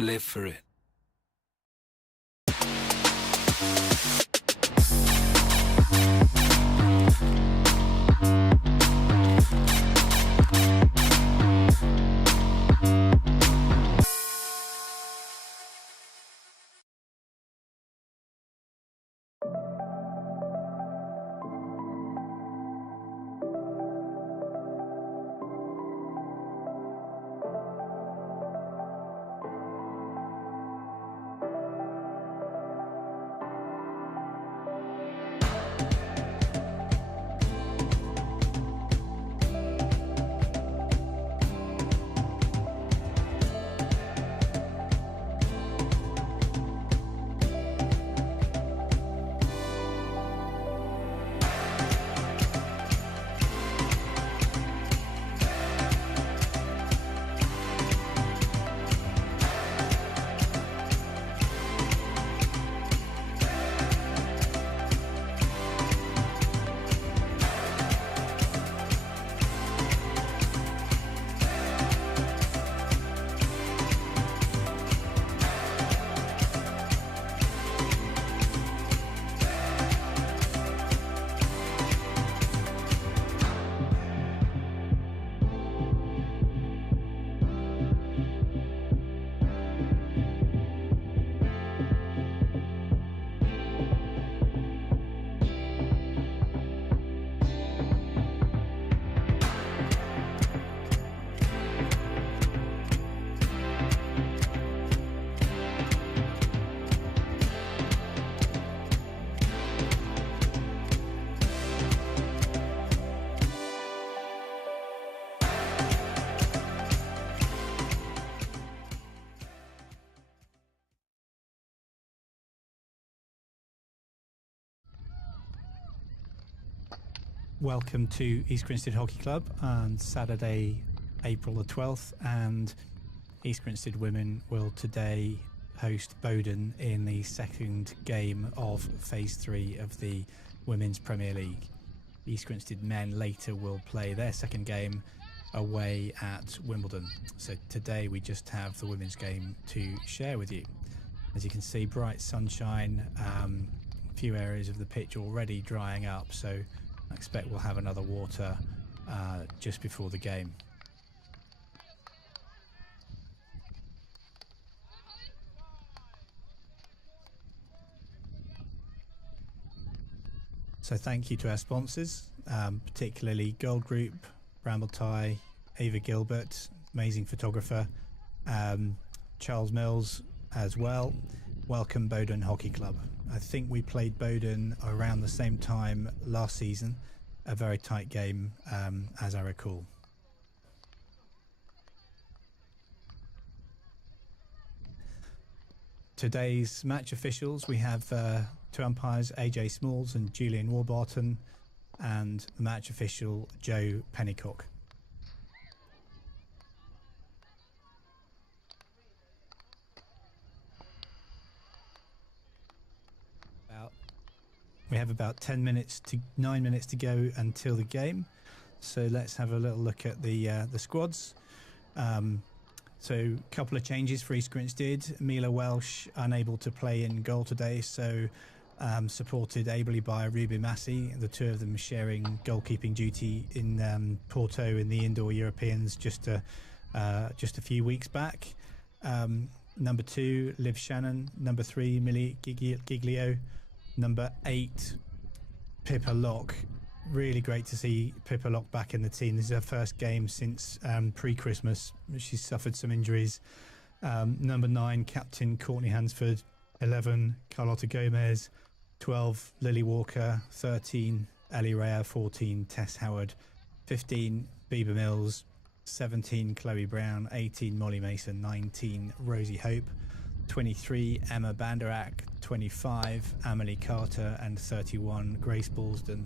Live for it. Welcome to East Grinstead Hockey Club on Saturday, April the 12th, and East Grinstead women will today host Bowdon in the second game of Phase 3 of the Women's Premier League. East Grinstead men later will play their second game away at Wimbledon. So today we just have the women's game to share with you. As you can see, bright sunshine, a few areas of the pitch already drying up, so I expect we'll have another water just before the game. So thank you to our sponsors, particularly Gold Group, Bramble Tie, Ava Gilbert, amazing photographer, Charles Mills as well. Welcome Bowdon Hockey Club. I think we played Bowdon around the same time last season, a very tight game as I recall. Today's match officials, we have two umpires, AJ Smalls and Julian Warburton, and the match official, Joe Pennycock. We have about 9 minutes to go until the game. So let's have a little look at the squads. So a couple of changes for East Grinstead. Mila Welsh unable to play in goal today, so supported ably by Ruby Massey, the two of them sharing goalkeeping duty in Porto in the Indoor Europeans just a few weeks back. Number 2, Liv Shannon. Number 3, Millie Giglio. Number 8, Pippa Locke. Really great to see Pippa Locke back in the team. This is her first game since pre-Christmas. She's suffered some injuries. Number 9, Captain Courtney Hansford. 11, Carlotta Gomez. 12, Lily Walker. 13, Ellie Rea. 14, Tess Howard. 15, Bieber Mills. 17, Chloe Brown. 18, Molly Mason. 19, Rosie Hope. 23, Emma Banderak. 25, Amelie Carter, and 31, Grace Balsden.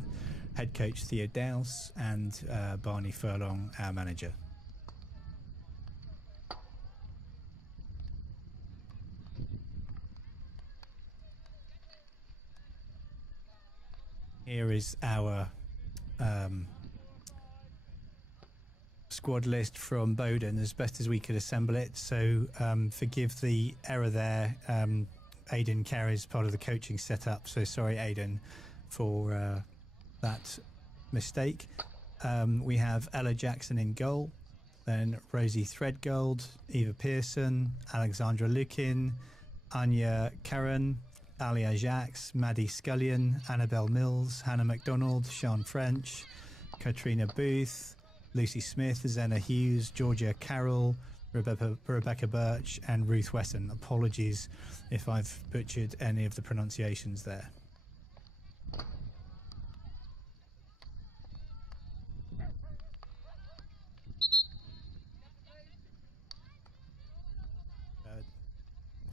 Head coach Theo Dowse and Barney Furlong, our manager. Here is our squad list from Bowdon as best as we could assemble it. So forgive the error there. Aidan carries part of the coaching setup. So sorry, Aidan, for that mistake. We have Ella Jackson in goal. Then Rosie Threadgold, Eva Pearson, Alexandra Lukin, Anya Karen, Alia Jacques, Maddie Scullion, Annabelle Mills, Hannah MacDonald, Sean French, Katrina Booth, Lucy Smith, Zena Hughes, Georgia Carroll, Rebecca Birch, and Ruth Wesson. Apologies if I've butchered any of the pronunciations there.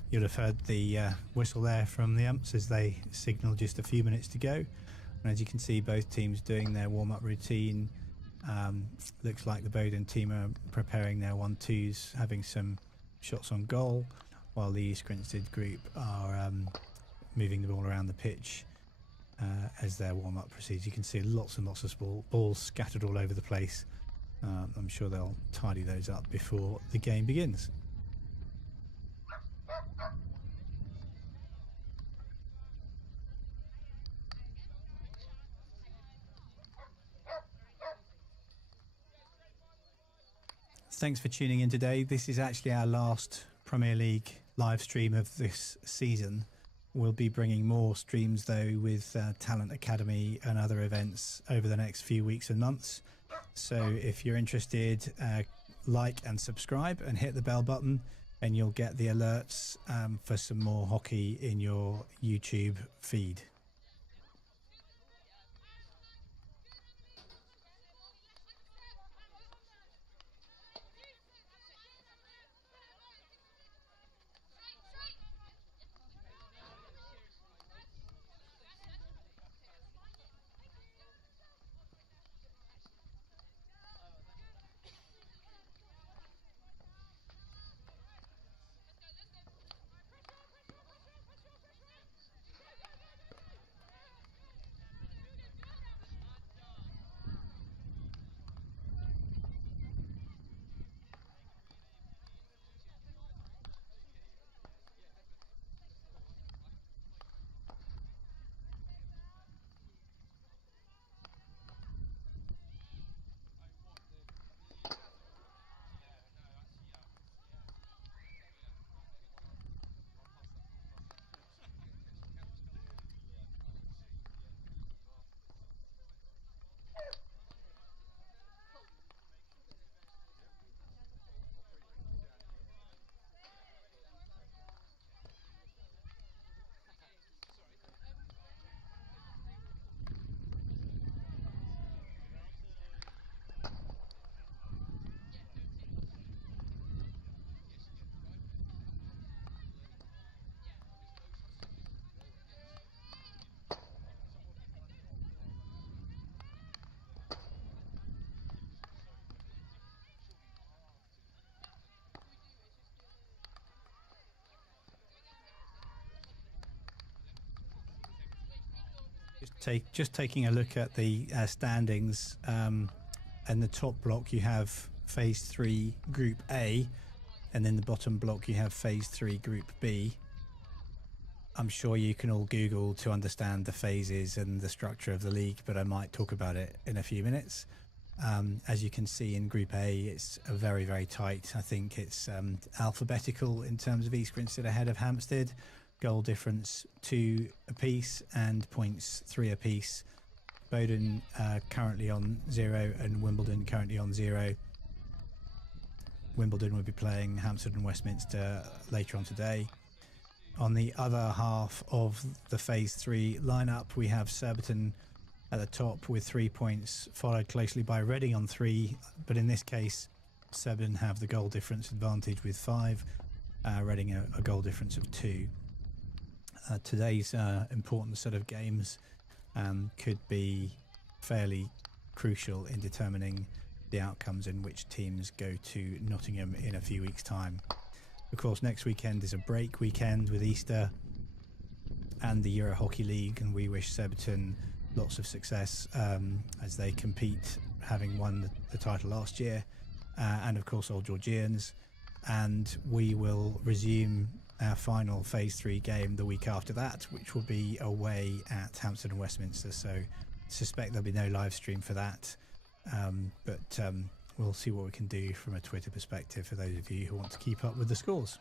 You'll have heard the whistle there from the umps as they signal just a few minutes to go. And as you can see, both teams doing their warm-up routine. Looks like the Bowdon team are preparing their 1-2s, having some shots on goal, while the East Grinstead group are moving the ball around the pitch as their warm-up proceeds. You can see lots and lots of balls scattered all over the place. I'm sure they'll tidy those up before the game begins. Thanks for tuning in today. This is actually our last Premier League live stream of this season. We'll be bringing more streams though with Talent Academy and other events over the next few weeks and months. So if you're interested, like and subscribe and hit the bell button and you'll get the alerts for some more hockey in your YouTube feed. Just taking a look at the standings. In the top block you have Phase 3 Group A, and in the bottom block you have Phase 3 Group B. I'm sure you can all Google to understand the phases and the structure of the league, but I might talk about it in a few minutes. As you can see in Group A, it's very, very tight. I think it's alphabetical in terms of East Grinstead ahead of Hampstead. Goal difference 2 apiece and points 3 apiece. Bowdon currently on 0 and Wimbledon currently on 0. Wimbledon will be playing Hampstead and Westminster later on today. On the other half of the Phase 3 lineup, we have Surbiton at the top with 3 points, followed closely by Reading on 3. But in this case, Surbiton have the goal difference advantage with 5, Reading a goal difference of 2. Today's important set of games could be fairly crucial in determining the outcomes in which teams go to Nottingham in a few weeks' time. Of course, next weekend is a break weekend with Easter and the Euro Hockey League, and we wish Surbiton lots of success as they compete, having won the title last year. and of course Old Georgians, and we will resume our final phase 3 game the week after that, which will be away at Hampstead and Westminster. So suspect there'll be no live stream for that, but we'll see what we can do from a Twitter perspective for those of you who want to keep up with the scores.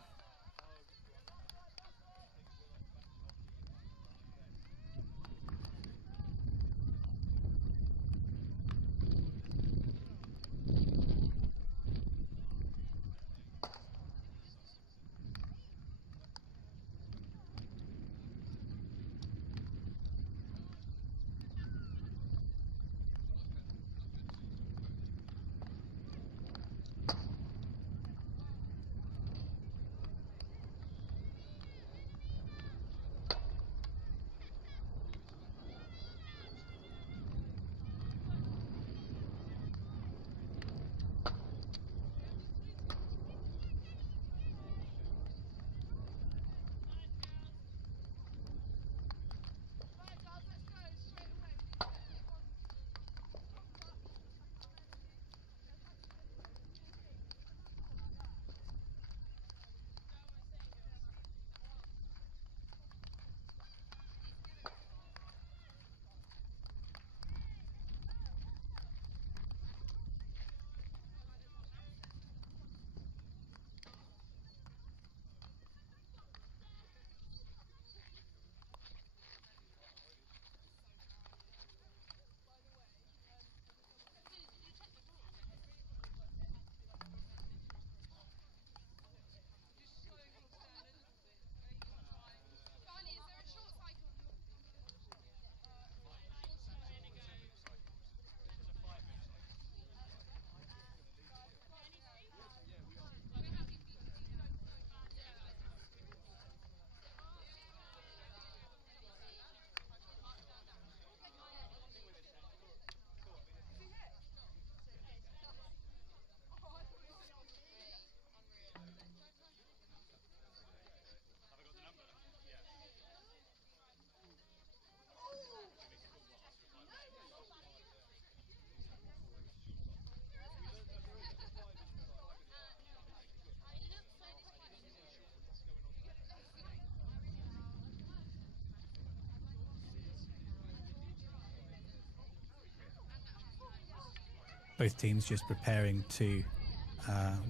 Both teams just preparing to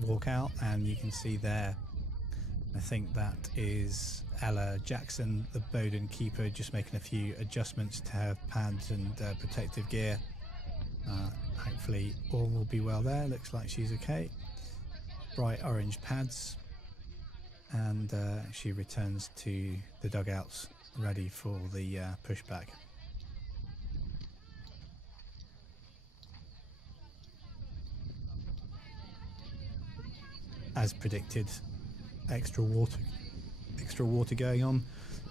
walk out, and you can see there, I think that is Ella Jackson, the Bowdon keeper, just making a few adjustments to her pads and protective gear. Hopefully all will be well there. Looks like she's okay. Bright orange pads, and she returns to the dugouts ready for the pushback. As predicted, extra water going on.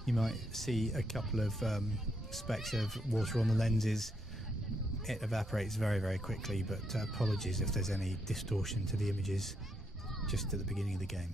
You might see a couple of specks of water on the lenses. It evaporates very, very quickly, but apologies if there's any distortion to the images just at the beginning of the game.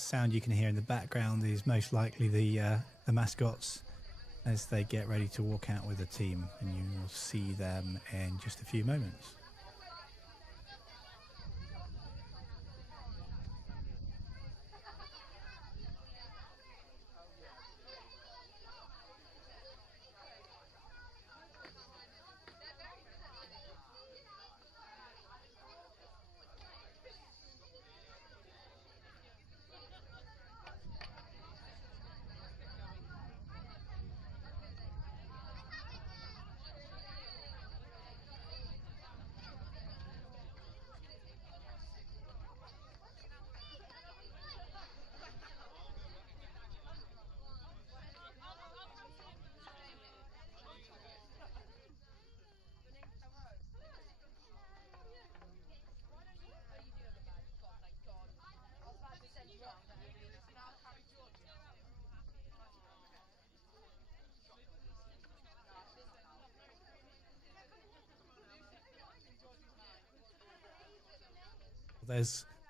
sound you can hear in the background is most likely the mascots as they get ready to walk out with the team, and you will see them in just a few moments.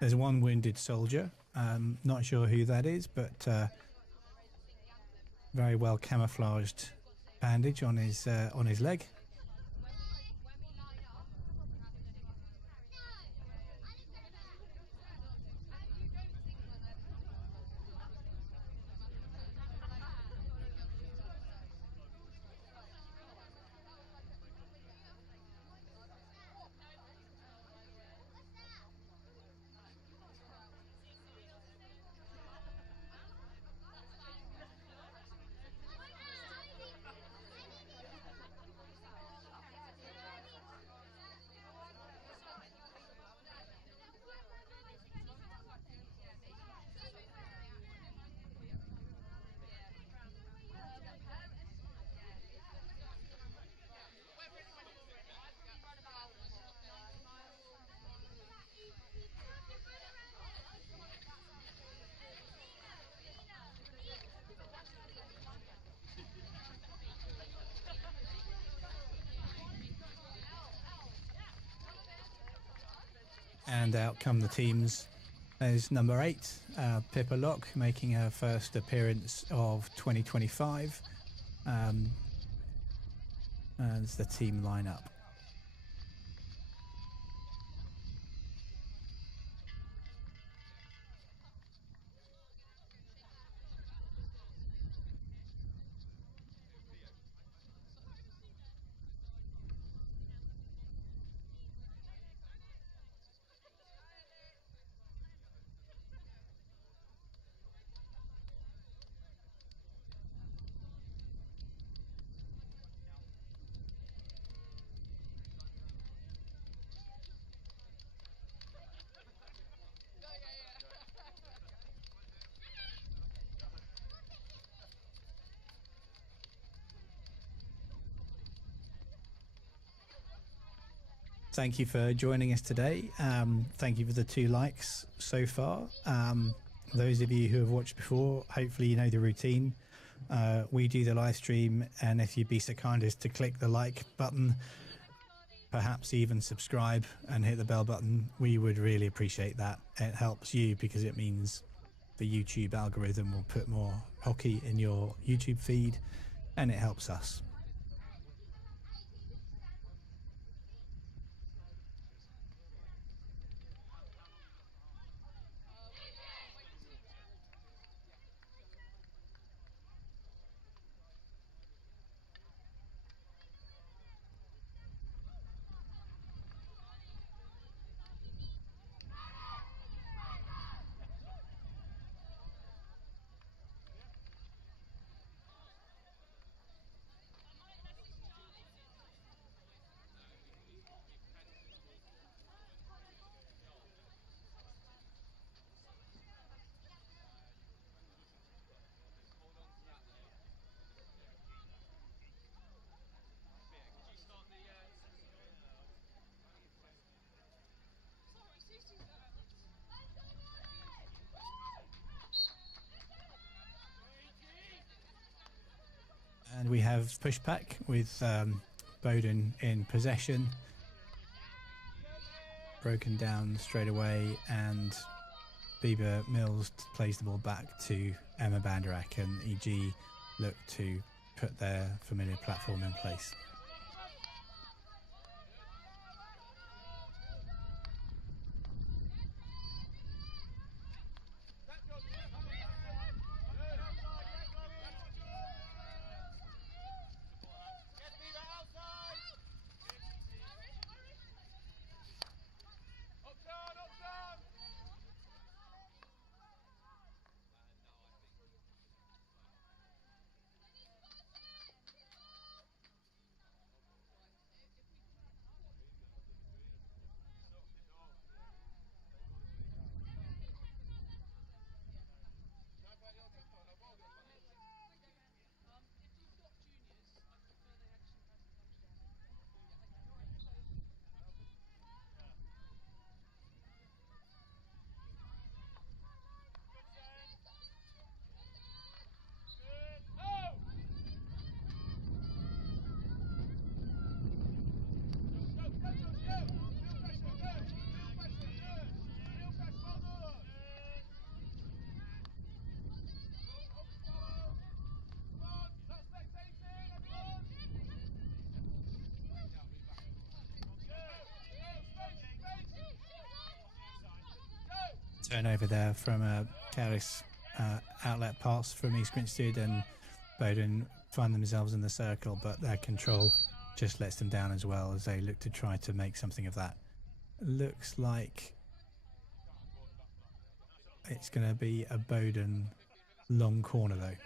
There's one wounded soldier. Not sure who that is, but very well camouflaged bandage on his leg. And out come the teams. There's number 8, Pippa Locke, making her first appearance of 2025. As the team line up. Thank you for joining us today. Thank you for the 2 likes so far. Those of you who have watched before, hopefully you know the routine. We do the live stream, and if you'd be so kind as to click the like button, perhaps even subscribe and hit the bell button, we would really appreciate that. It helps you because it means the YouTube algorithm will put more hockey in your YouTube feed, and it helps us. And we have pushback with Bowdon in possession. Broken down straight away, and Bieber Mills plays the ball back to Emma Banderak, and EG look to put their familiar platform in place. Turnover there from a careless outlet pass from East Grinstead, and Bowdon find themselves in the circle, but their control just lets them down as well as they look to try to make something of that. Looks like it's going to be a Bowdon long corner though.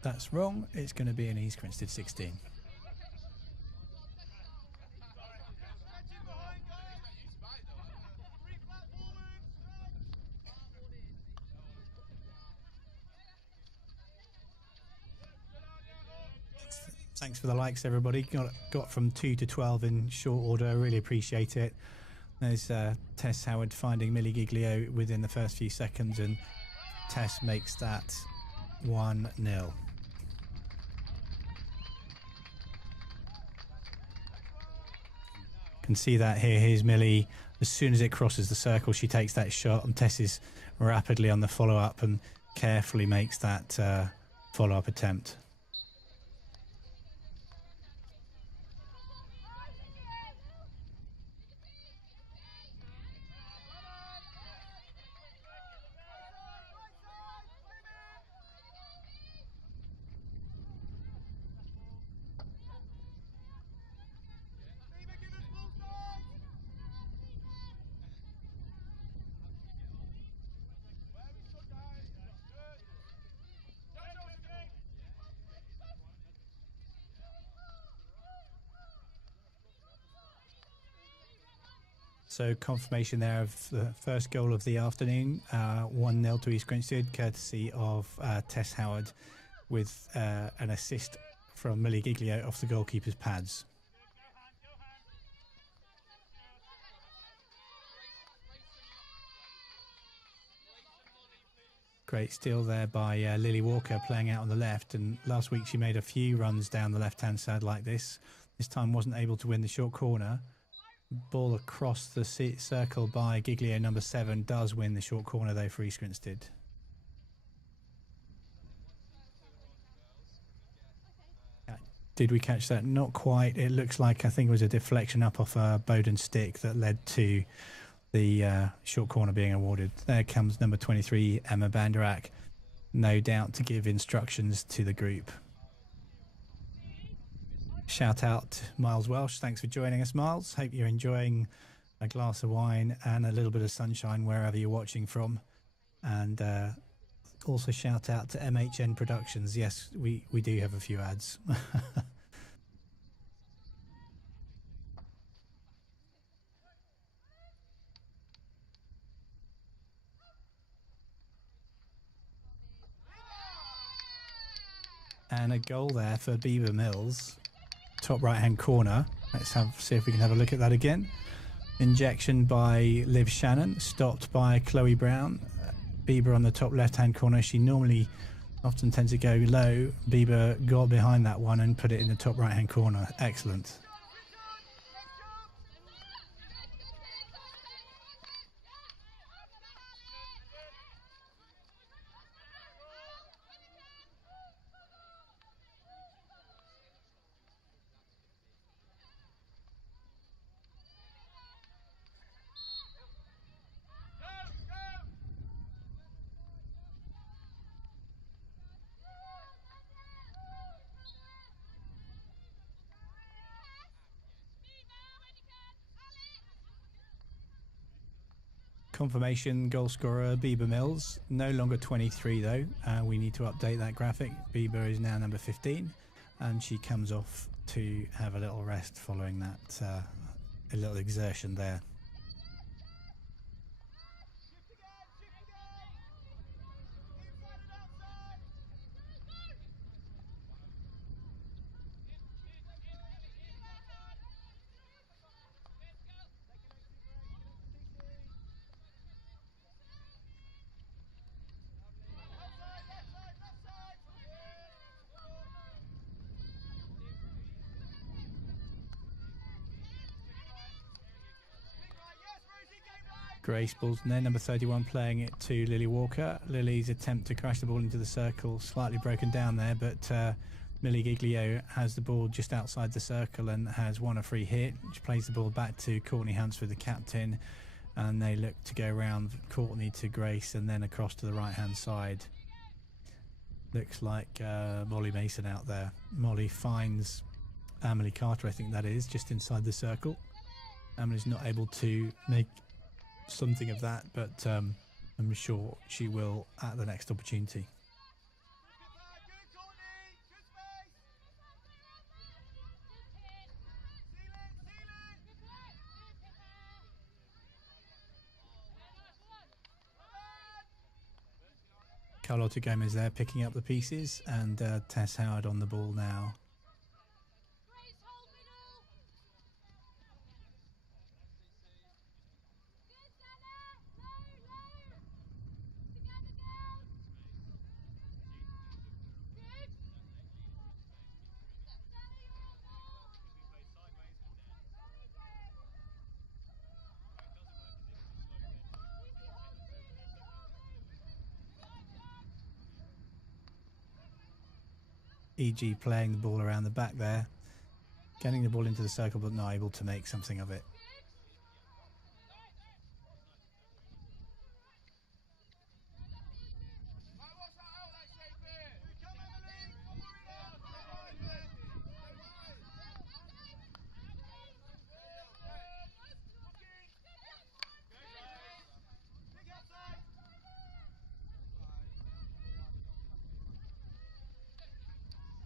That's wrong. It's going to be an East Grinstead 16. Thanks for the likes, everybody. Got from 2 to 12 in short order. I really appreciate it. There's Tess Howard finding Millie Giglio within the first few seconds, and Tess makes that 1-0. Can see that here. Here's Millie. As soon as it crosses the circle, she takes that shot, and Tess is rapidly on the follow-up and carefully makes that follow-up attempt. So confirmation there of the first goal of the afternoon, 1-0 to East Grinstead, courtesy of Tess Howard, with an assist from Millie Giglio off the goalkeeper's pads. Great steal there by Lily Walker, playing out on the left, and last week she made a few runs down the left-hand side like this. This time wasn't able to win the short corner. Ball across the circle by Giglio, number 7, does win the short corner though for East Grinstead. Did we catch that? Not quite. It looks like, I think it was a deflection up off a Bowdon stick that led to the short corner being awarded. There comes number 23, Emma Banderak, no doubt to give instructions to the group. Shout out to Miles Welsh. Thanks for joining us, Miles. Hope you're enjoying a glass of wine and a little bit of sunshine wherever you're watching from. And also shout out to MHN Productions. Yes, we do have a few ads. And a goal there for Bieber Mills. Top right hand corner. Let's see if we can have a look at that again. Injection by Liv Shannon, stopped by Chloe Brown. Bieber on the top left hand corner. She normally Often tends to go low. Bieber got behind that one and put it in the top right hand corner. Excellent. Confirmation goal scorer Bieber Mills, no longer 23 though. We need to update that graphic. Bieber is now number 15, and she comes off to have a little rest following that a little exertion there. Grace Bowdon there, number 31, playing it to Lily Walker. Lily's attempt to crash the ball into the circle, slightly broken down there, but Millie Giglio has the ball just outside the circle and has won a free hit, which plays the ball back to Courtney Hansford, the captain, and they look to go around Courtney to Grace and then across to the right-hand side. Looks like Molly Mason out there. Molly finds Emily Carter, I think that is, just inside the circle. Emily's not able to make something of that, but I'm sure she will at the next opportunity. Carlotta Gomez there picking up the pieces, and Tess Howard on the ball now. EG playing the ball around the back there, getting the ball into the circle but not able to make something of it.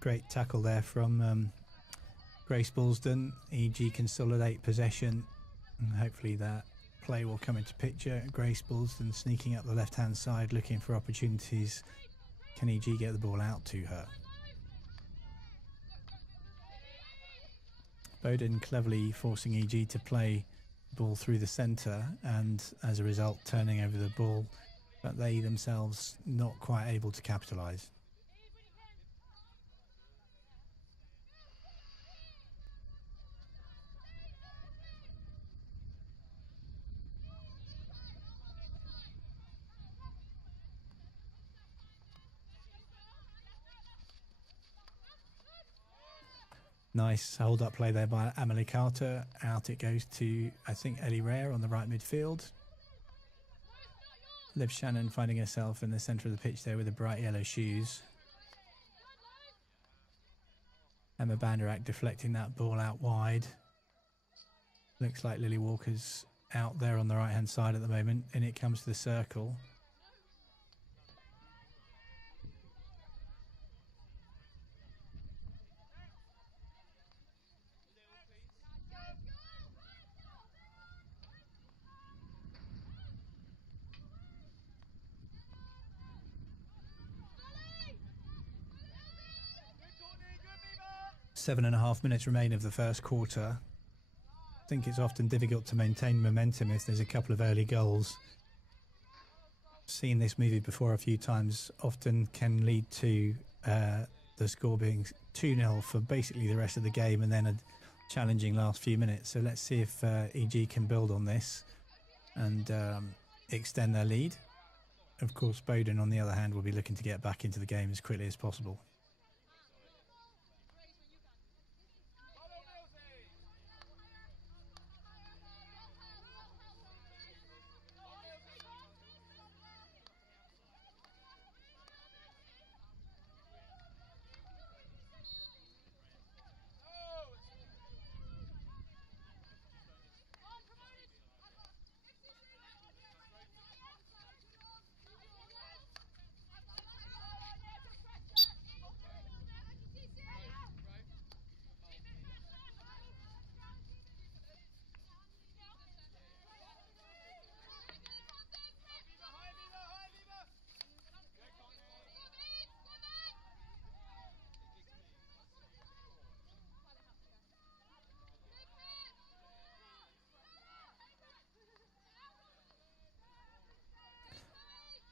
Great tackle there from Grace Bowdon. EG consolidate possession, and hopefully that play will come into picture. Grace Bowdon sneaking up the left hand side looking for opportunities. Can EG get the ball out to her? Bowdon cleverly forcing EG to play the ball through the centre, and as a result turning over the ball, but they themselves not quite able to capitalise. Nice hold-up play there by Emily Carter. Out it goes to, I think, Ellie Rare on the right midfield. Liv Shannon finding herself in the centre of the pitch there with the bright yellow shoes. Emma Banderak deflecting that ball out wide. Looks like Lily Walker's out there on the right-hand side at the moment, and it comes to the circle. Seven and a half minutes remain of the first quarter. I think it's often difficult to maintain momentum if there's a couple of early goals. seen this movie before a few times, often can lead to the score being 2-0 for basically the rest of the game, and then a challenging last few minutes. So let's see if EG can build on this and extend their lead. Of course, Bowdon, on the other hand, will be looking to get back into the game as quickly as possible.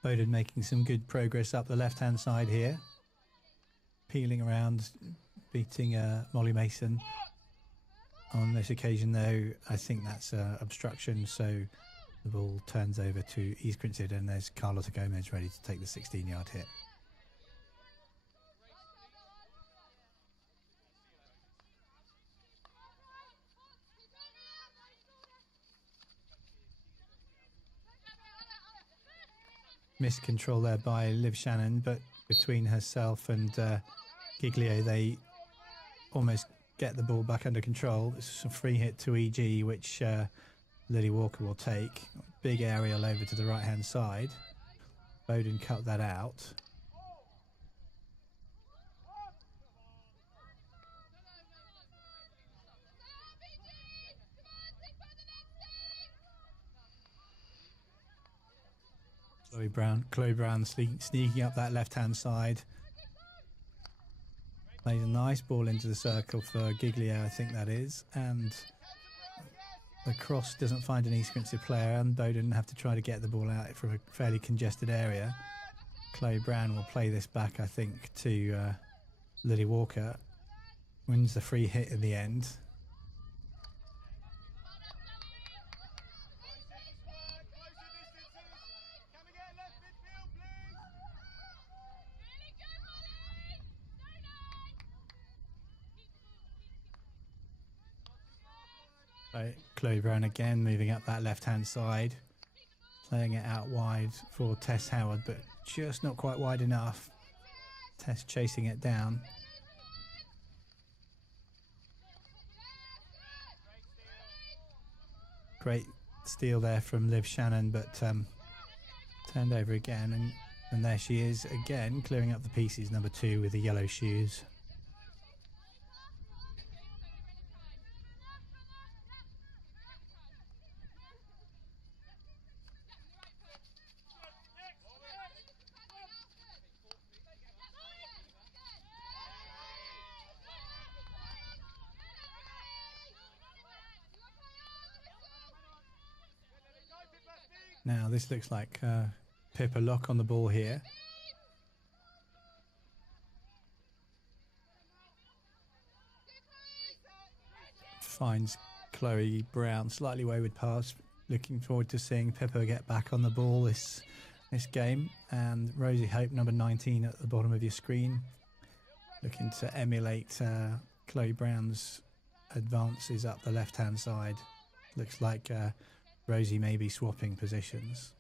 Bowdon making some good progress up the left-hand side here. Peeling around, beating Molly Mason. On this occasion, though, I think that's obstruction, so the ball turns over to East Grinstead, and there's Carlota Gomez ready to take the 16-yard hit. Missed control there by Liv Shannon, but between herself and Giglio, they almost get the ball back under control. It's a free hit to EG, which Lily Walker will take. Big aerial over to the right-hand side. Bowdon cut that out. Chloe Brown sneaking up that left-hand side. Plays a nice ball into the circle for Giglio, I think that is. And the cross doesn't find an East Grinstead player, and Bowdon have to try to get the ball out from a fairly congested area. Chloe Brown will play this back, I think, to Lily Walker. Wins the free hit in the end. Chloe Brown again moving up that left-hand side, playing it out wide for Tess Howard, but just not quite wide enough. Tess chasing it down. Great steal there from Liv Shannon, but turned over again, and there she is again, clearing up the pieces, number 2 with the yellow shoes. Now this looks like Pippa lock on the ball here. Finds Chloe Brown, slightly wayward pass. Looking forward to seeing Pippa get back on the ball this game. And Rosie Hope, number 19 at the bottom of your screen. Looking to emulate Chloe Brown's advances up the left-hand side. Looks like Rosie may be swapping positions.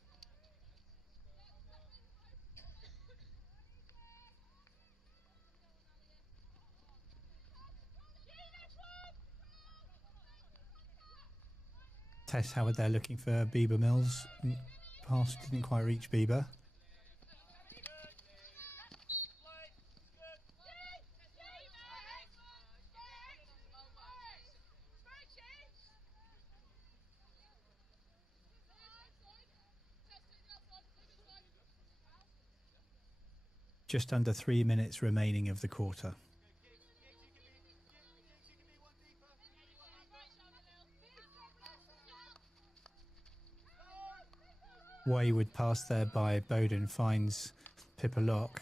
Tess Howard there looking for Bieber Mills. Pass didn't quite reach Bieber. Just under 3 minutes remaining of the quarter. wayward pass there by Bowdon finds Pippa Lock.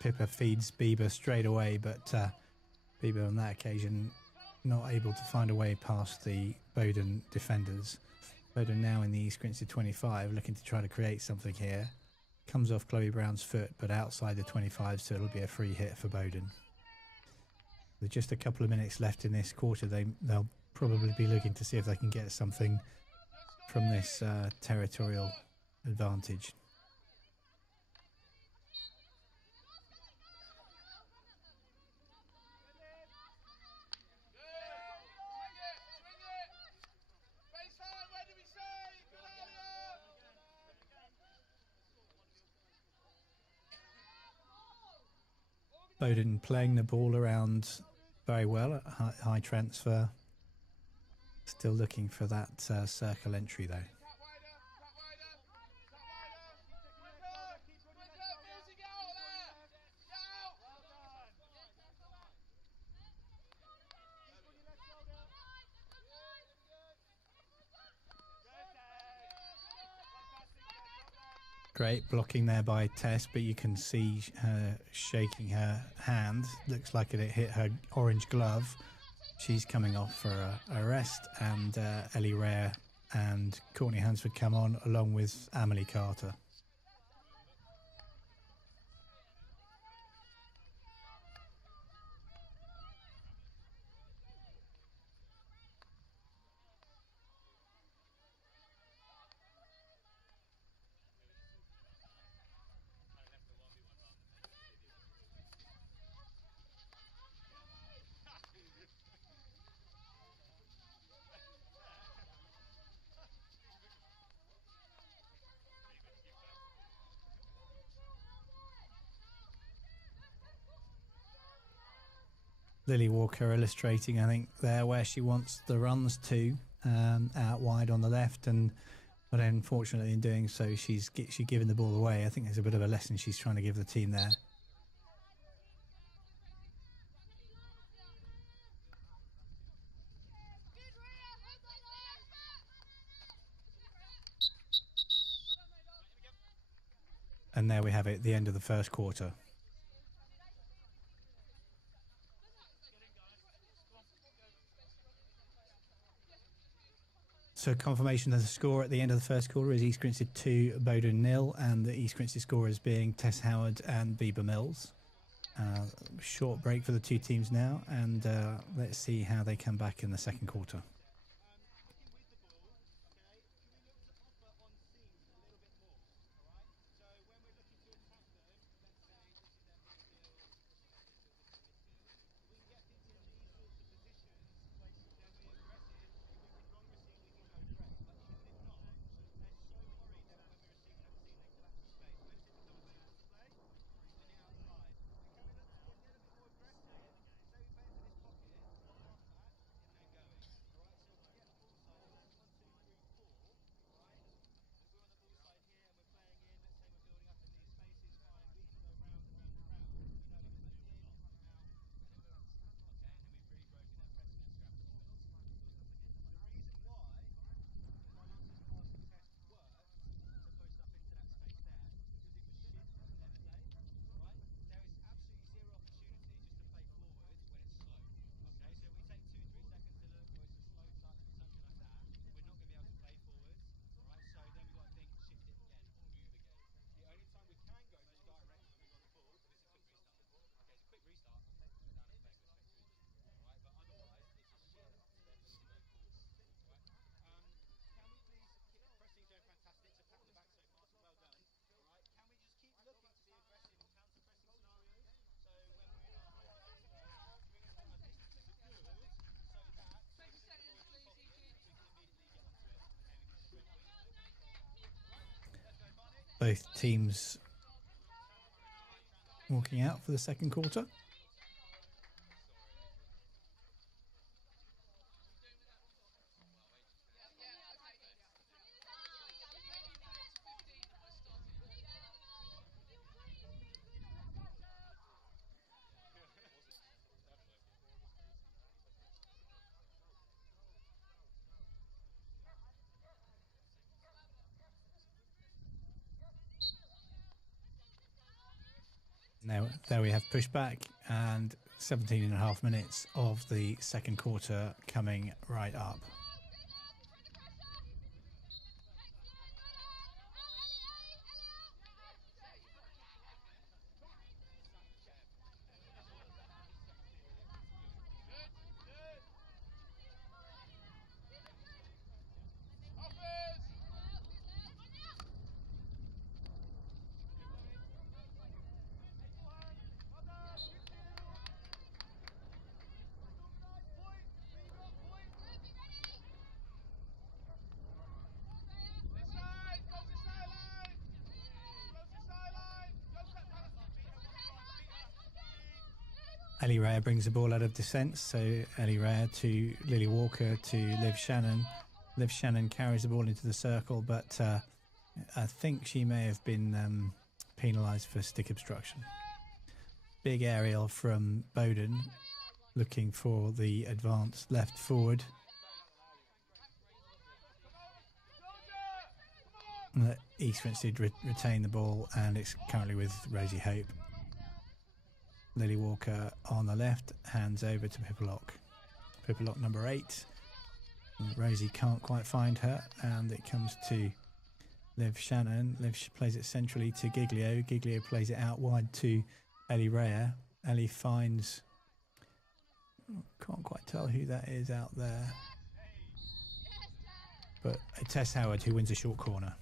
Pippa feeds Bieber straight away, but Bieber on that occasion not able to find a way past the Bowdon defenders. Bowdon now in the East Grinstead 25, looking to try to create something here. Comes off Chloe Brown's foot, but outside the 25, so it'll be a free hit for Bowdon. With just a couple of minutes left in this quarter, they'll probably be looking to see if they can get something from this territorial advantage. Bowdon playing the ball around very well at high transfer. Still looking for that circle entry though. Great blocking there by Tess, but you can see her shaking her hand. Looks like it hit her orange glove. She's coming off for a rest, and Ellie Rare and Courtney Hansford come on along with Amelie Carter. Lily Walker illustrating, I think, there where she wants the runs to, out wide on the left, but unfortunately in doing so, she's giving the ball away. I think there's a bit of a lesson she's trying to give the team there. And there we have it, the end of the first quarter. So confirmation of the score at the end of the first quarter is East Grinstead 2, Bowdon 0, and the East Grinstead scorers being Tess Howard and Bieber Mills. Short break for the two teams now, and let's see how they come back in the second quarter. Both teams walking out for the second quarter. Now, there we have pushback, and 17.5 minutes of the second quarter coming right up. Ellie Rare brings the ball out of defence, so Ellie Rare to Lily Walker to Liv Shannon. Liv Shannon carries the ball into the circle, but I think she may have been penalised for stick obstruction. Big aerial from Bowdon, looking for the advance left forward. East Grinstead retain the ball, and it's currently with Rosie Hope. Lily Walker on the left, hands over to Pipperlock. Pipperlock number 8. Rosie can't quite find her, and it comes to Liv Shannon. Liv plays it centrally to Giglio. Giglio plays it out wide to Ellie Rare. Ellie finds... can't quite tell who that is out there. But Tess Howard, who wins a short corner.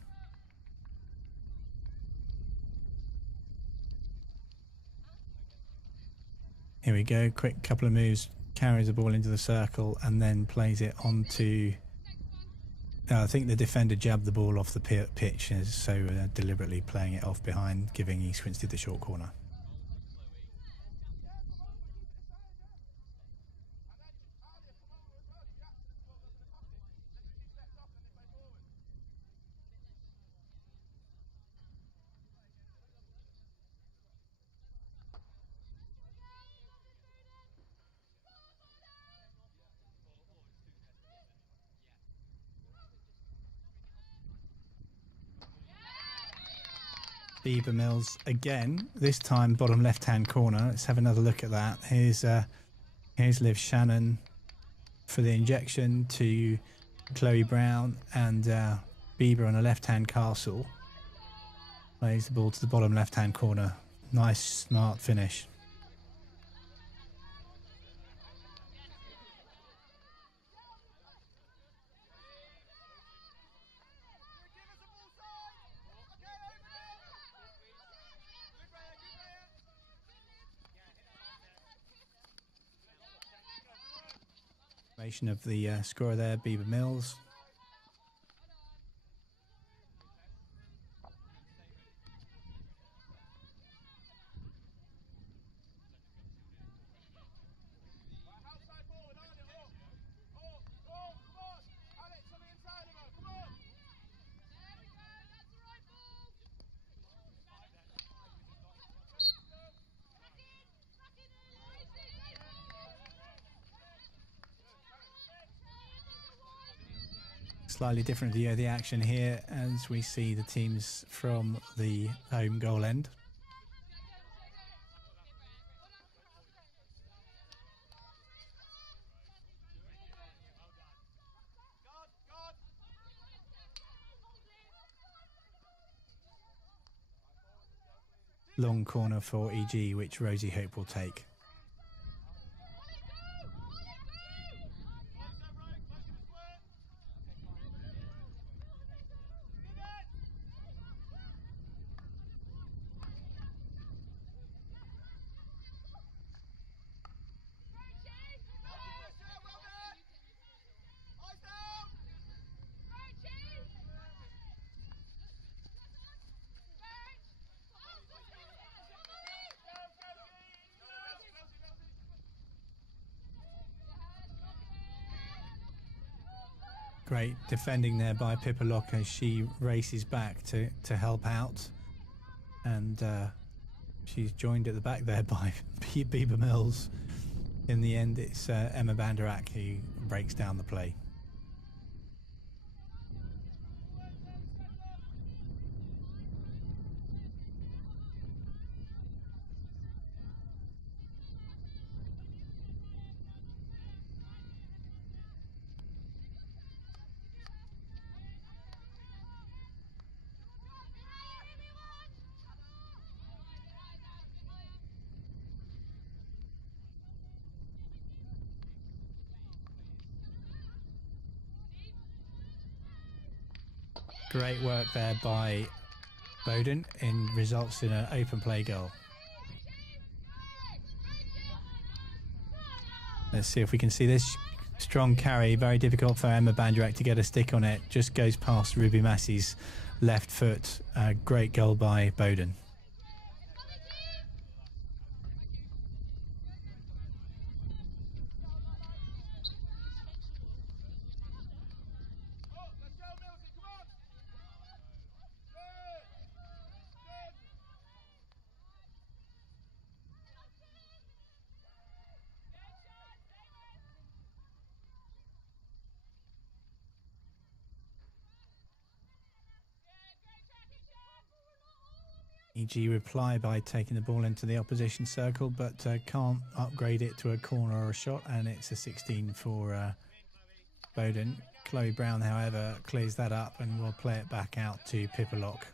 Here we go, quick couple of moves, carries the ball into the circle and then plays it onto... I think the defender jabbed the ball off the pitch, so deliberately playing it off behind, giving East Grinstead the short corner. Bieber Mills again, this time bottom left-hand corner. Let's have another look at that. Here's Liv Shannon for the injection to Chloe Brown, and Bieber on a left-hand castle. Plays the ball to the bottom left-hand corner. Nice, smart finish. Of the scorer there, Bieber Mills. Slightly different view of the action here as we see the teams from the home goal end. Long corner for EG, which Rosie Hope will take. Great defending there by Pipperlock as she races back to help out, and she's joined at the back there by Bieber Mills. In the end, it's Emma Banderak who breaks down the play. Great work there by Bowdon results in an open play goal. Let's see if we can see this. Strong carry, very difficult for Emma Bandrak to get a stick on it. Just goes past Ruby Massey's left foot. Great goal by Bowdon. EG reply by taking the ball into the opposition circle, but can't upgrade it to a corner or a shot, and it's a 16 for Bowdon. Chloe Brown, however, clears that up and will play it back out to Pippa Locke.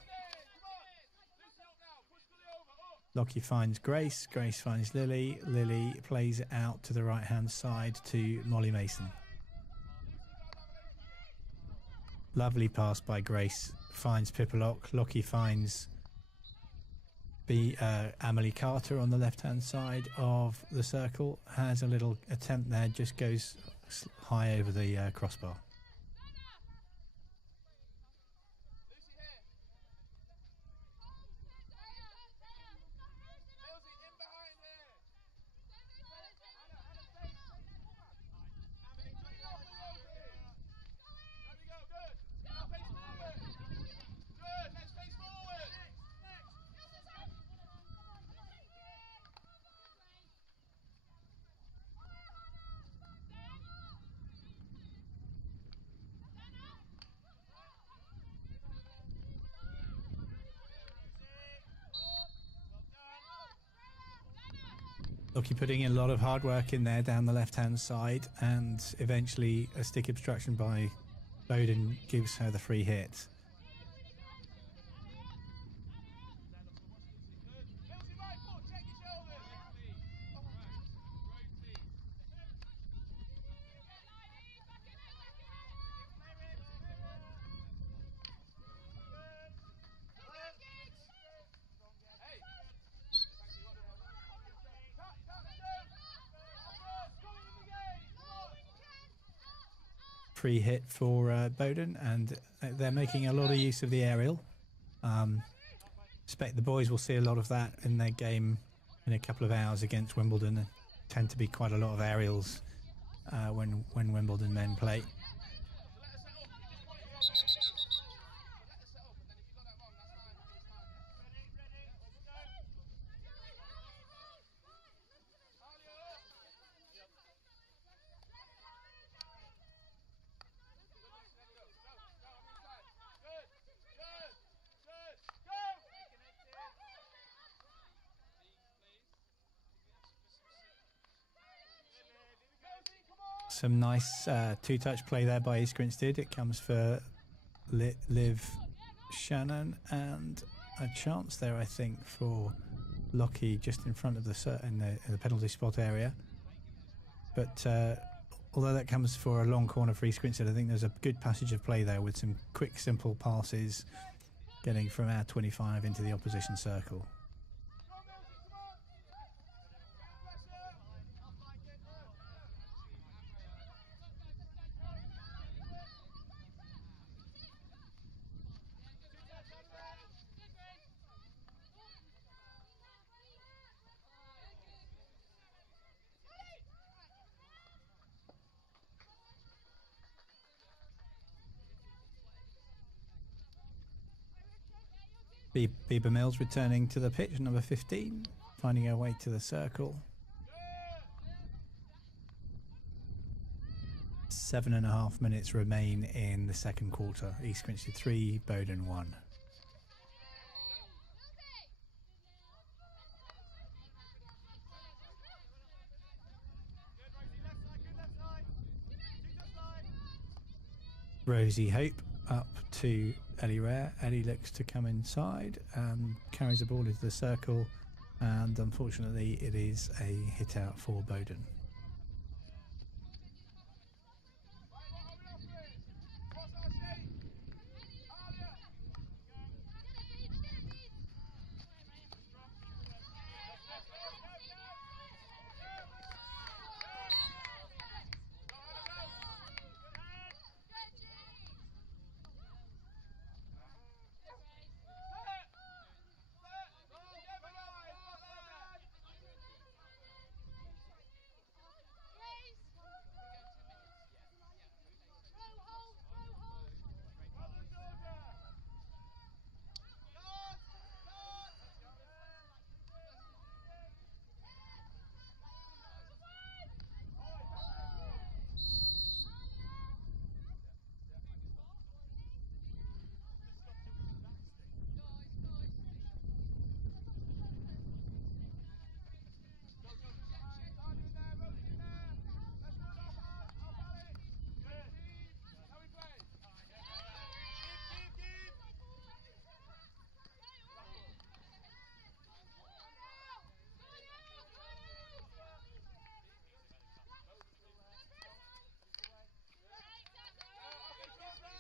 Lockie finds Grace, Grace finds Lily, Lily plays it out to the right hand side to Molly Mason. Lovely pass by Grace, finds Pippa Locke, Lockie finds Amelie Carter on the left hand side of the circle, has a little attempt there, just goes high over the crossbar. Lockie putting in a lot of hard work in there down the left hand side, and eventually a stick obstruction by Bowdon gives her the free hit. Free hit for Bowdon, and they're making a lot of use of the aerial. Expect the boys will see a lot of that in their game in a couple of hours against Wimbledon. There tend to be quite a lot of aerials when Wimbledon men play. Some nice two-touch play there by East Grinstead. It comes for Liv Shannon, and a chance there, I think, for Lockie just in front of in the penalty spot area. But although that comes for a long corner for East Grinstead, I think there's a good passage of play there with some quick, simple passes getting from our 25 into the opposition circle. Bieber Mills returning to the pitch, number 15, finding her way to the circle. 7.5 minutes remain in the second quarter. East Grinstead 3, Bowdon 1. Rosie Hope up to Ellie Rare. Ellie looks to come inside and carries the ball into the circle, and unfortunately it is a hit out for Bowdon.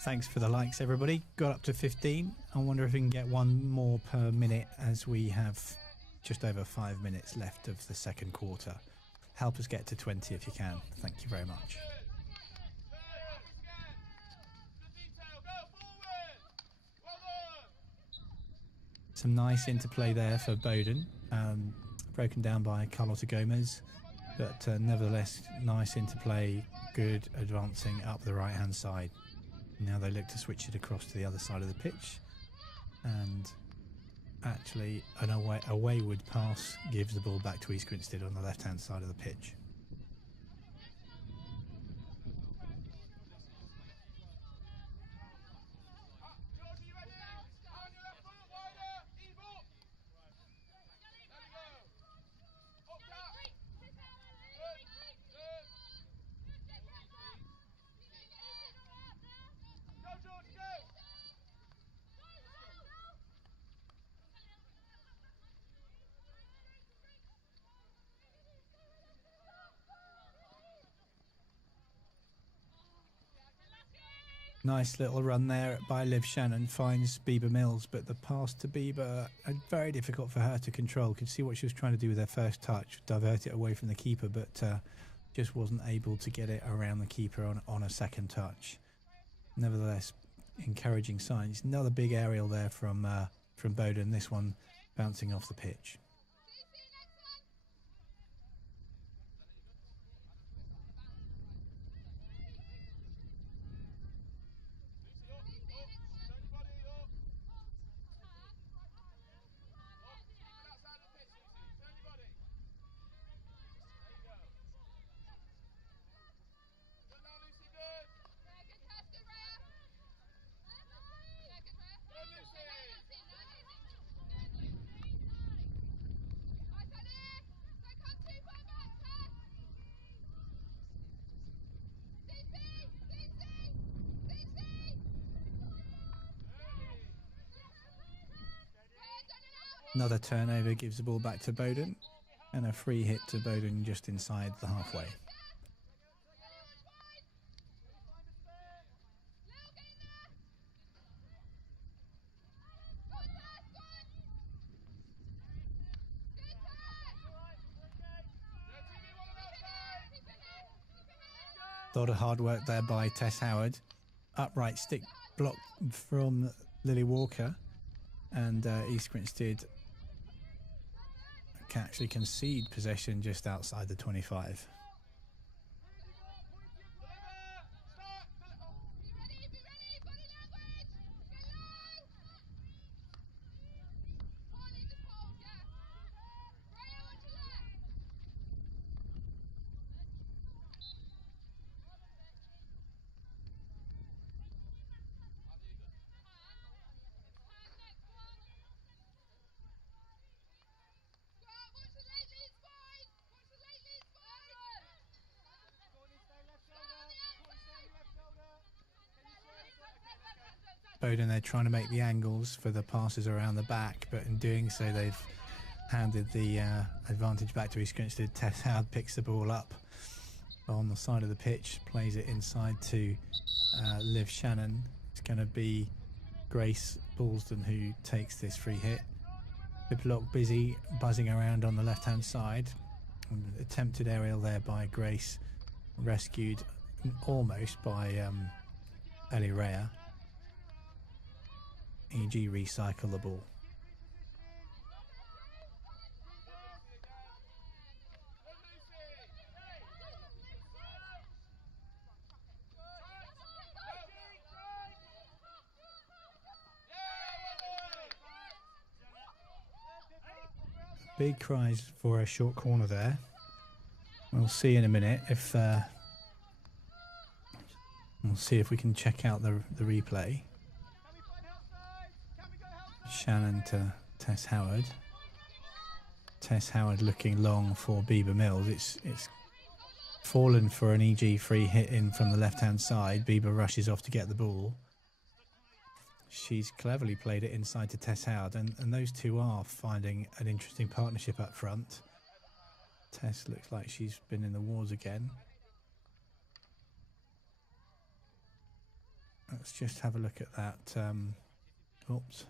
Thanks for the likes, everybody. Got up to 15. I wonder if we can get one more per minute as we have just over 5 minutes left of the second quarter. Help us get to 20 if you can. Thank you very much. Some nice interplay there for Bowdon. Broken down by Carlota Gomez. But nevertheless, nice interplay. Good advancing up the right-hand side. Now they look to switch it across to the other side of the pitch, and actually a wayward pass gives the ball back to East Grinstead on the left hand side of the pitch. Nice little run there by Liv Shannon, finds Bieber Mills, but the pass to Bieber, very difficult for her to control. Could see what she was trying to do with her first touch, divert it away from the keeper, but just wasn't able to get it around the keeper on a second touch. Nevertheless, encouraging signs. Another big aerial there from Bowdon, this one bouncing off the pitch. Another turnover gives the ball back to Bowdon, and a free hit to Bowdon just inside the halfway. A lot of hard work there by Tess Howard. Upright stick block from Lily Walker, and East Grinstead can actually concede possession just outside the 25. Bowdon, they're trying to make the angles for the passes around the back, but in doing so they've handed the advantage back to East Grinstead. Tess Howard picks the ball up on the side of the pitch, plays it inside to Liv Shannon. It's going to be Grace Ballston who takes this free hit. Piplock busy buzzing around on the left hand side. Attempted aerial there by Grace, rescued almost by Ellie Rea. EG recycle the ball. Big cries for a short corner there. We'll see in a minute if we'll see if we can check out the replay. Shannon to Tess Howard. Tess Howard looking long for Bieber Mills. It's fallen for an EG free hit in from the left hand side. Bieber rushes off to get the ball. She's cleverly played it inside to Tess Howard, and those two are finding an interesting partnership up front. Tess looks like she's been in the wars again. Let's just have a look at that. Oops.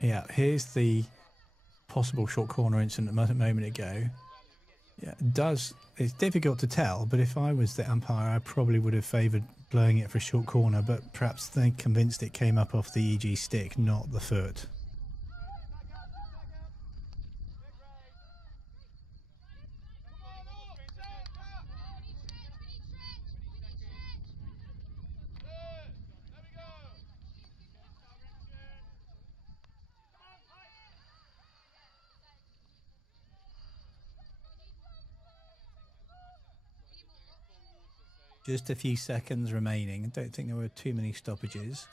Yeah, here's the possible short corner incident a moment ago. Yeah, it's difficult to tell, but if I was the umpire, I probably would have favoured blowing it for a short corner, but perhaps they convinced it came up off the EG stick, not the foot. Just a few seconds remaining. I don't think there were too many stoppages.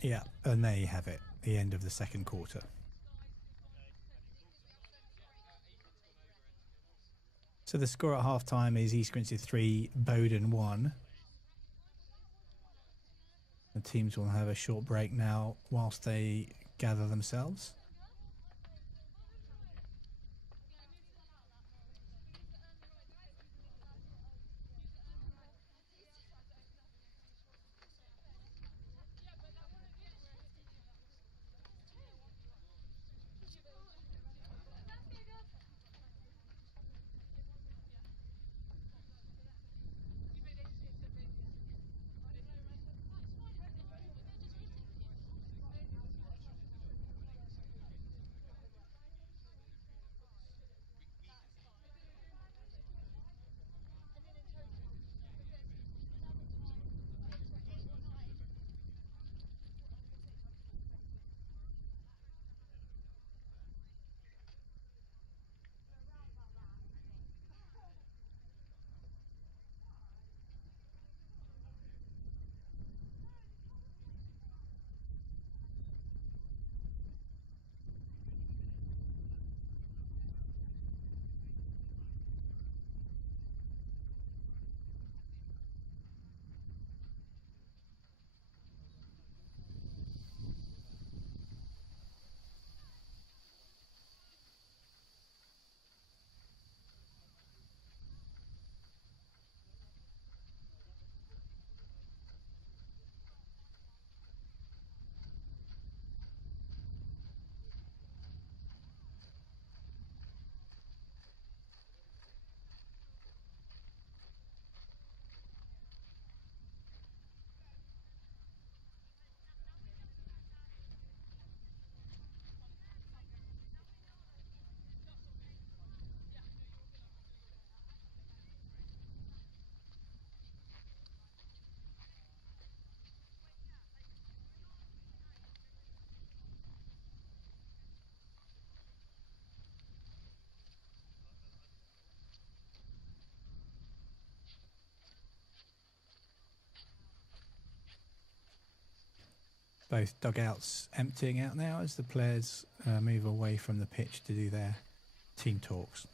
Yeah, and there you have it, the end of the second quarter. So the score at half-time is East Grinstead 3, Bowdon 1. The teams will have a short break now whilst they gather themselves. Both dugouts emptying out now as the players move away from the pitch to do their team talks.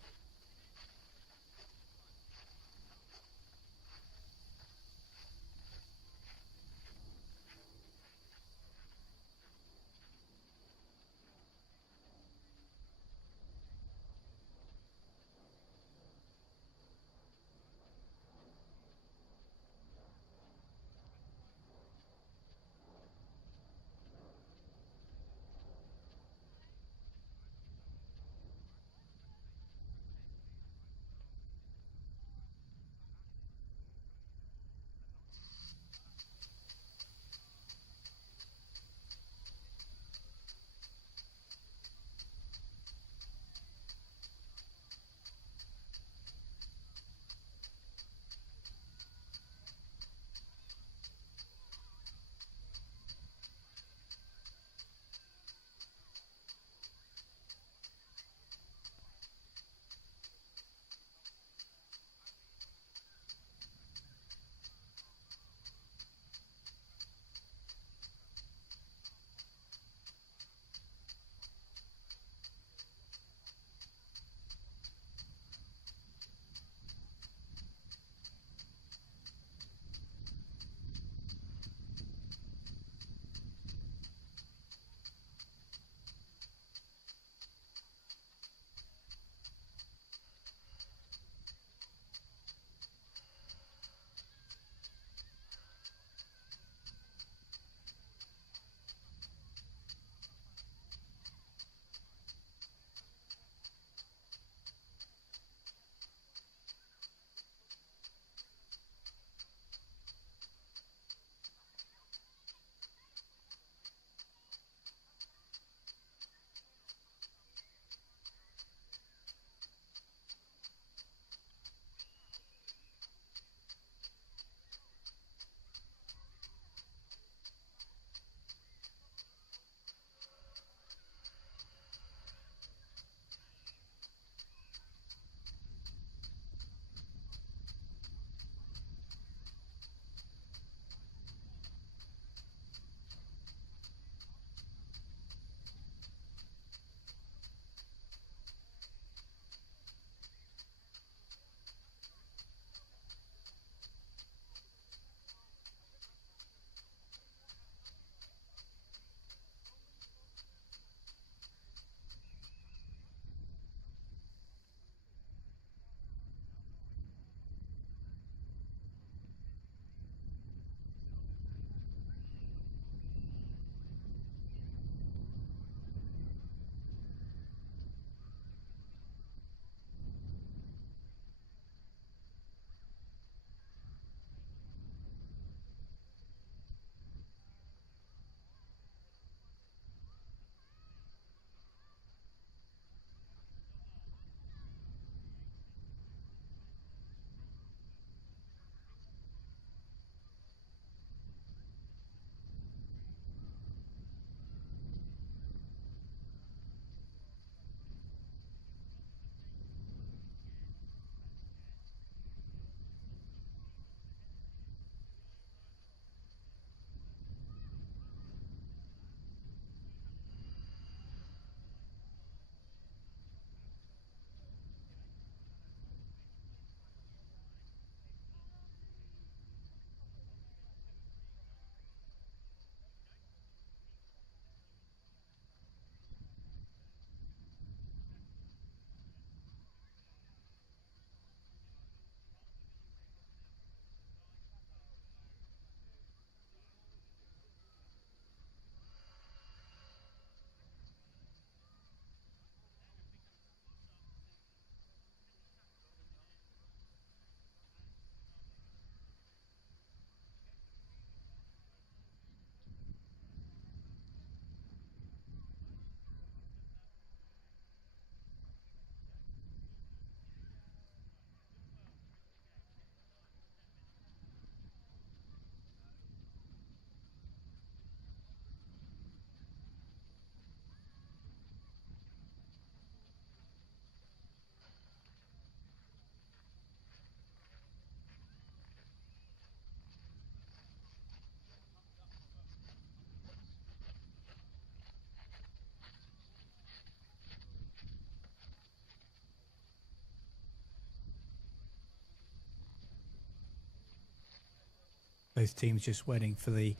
Both teams just waiting for the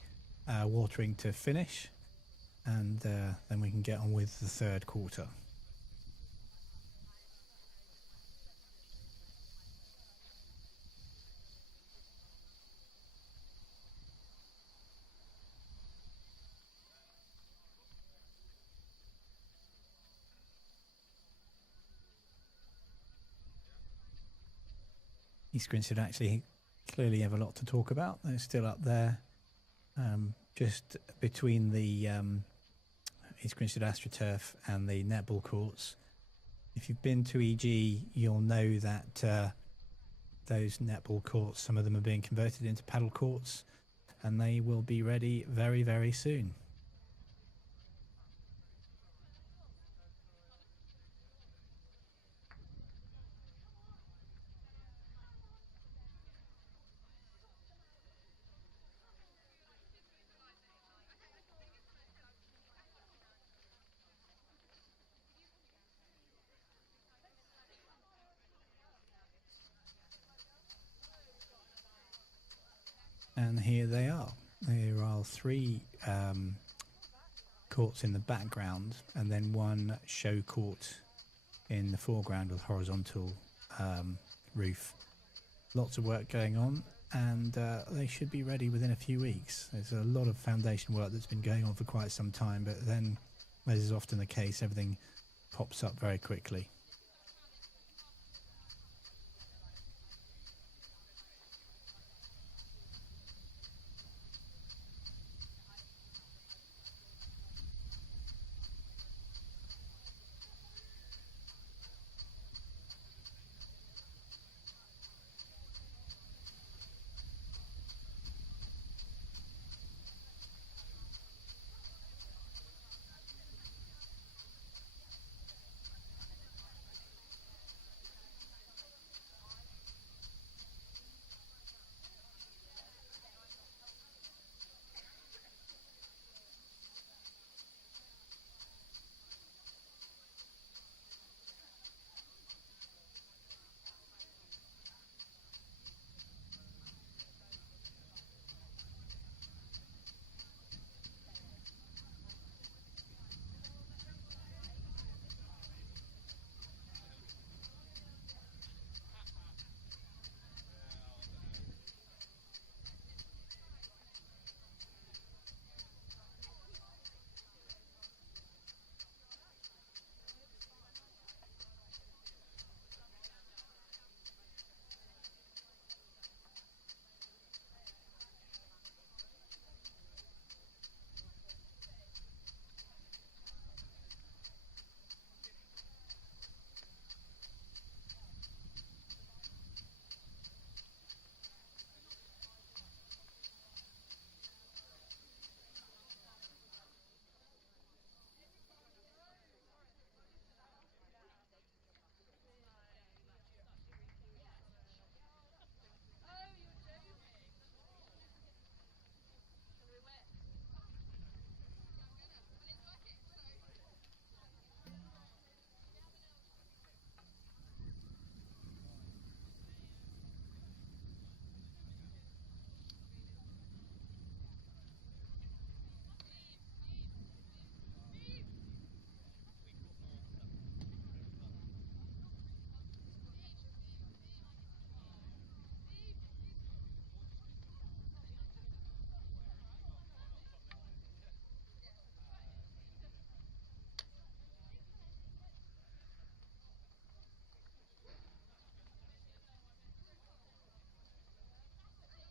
watering to finish, and then we can get on with the third quarter. East Grinstead actually clearly have a lot to talk about. They're still up there, just between the East Grinstead AstroTurf and the netball courts. If you've been to EG, you'll know that those netball courts, some of them are being converted into paddle courts, and they will be ready very, very soon. And here they are. There are three courts in the background and then one show court in the foreground with horizontal roof. Lots of work going on, and they should be ready within a few weeks. There's a lot of foundation work that's been going on for quite some time, but then, as is often the case, everything pops up very quickly.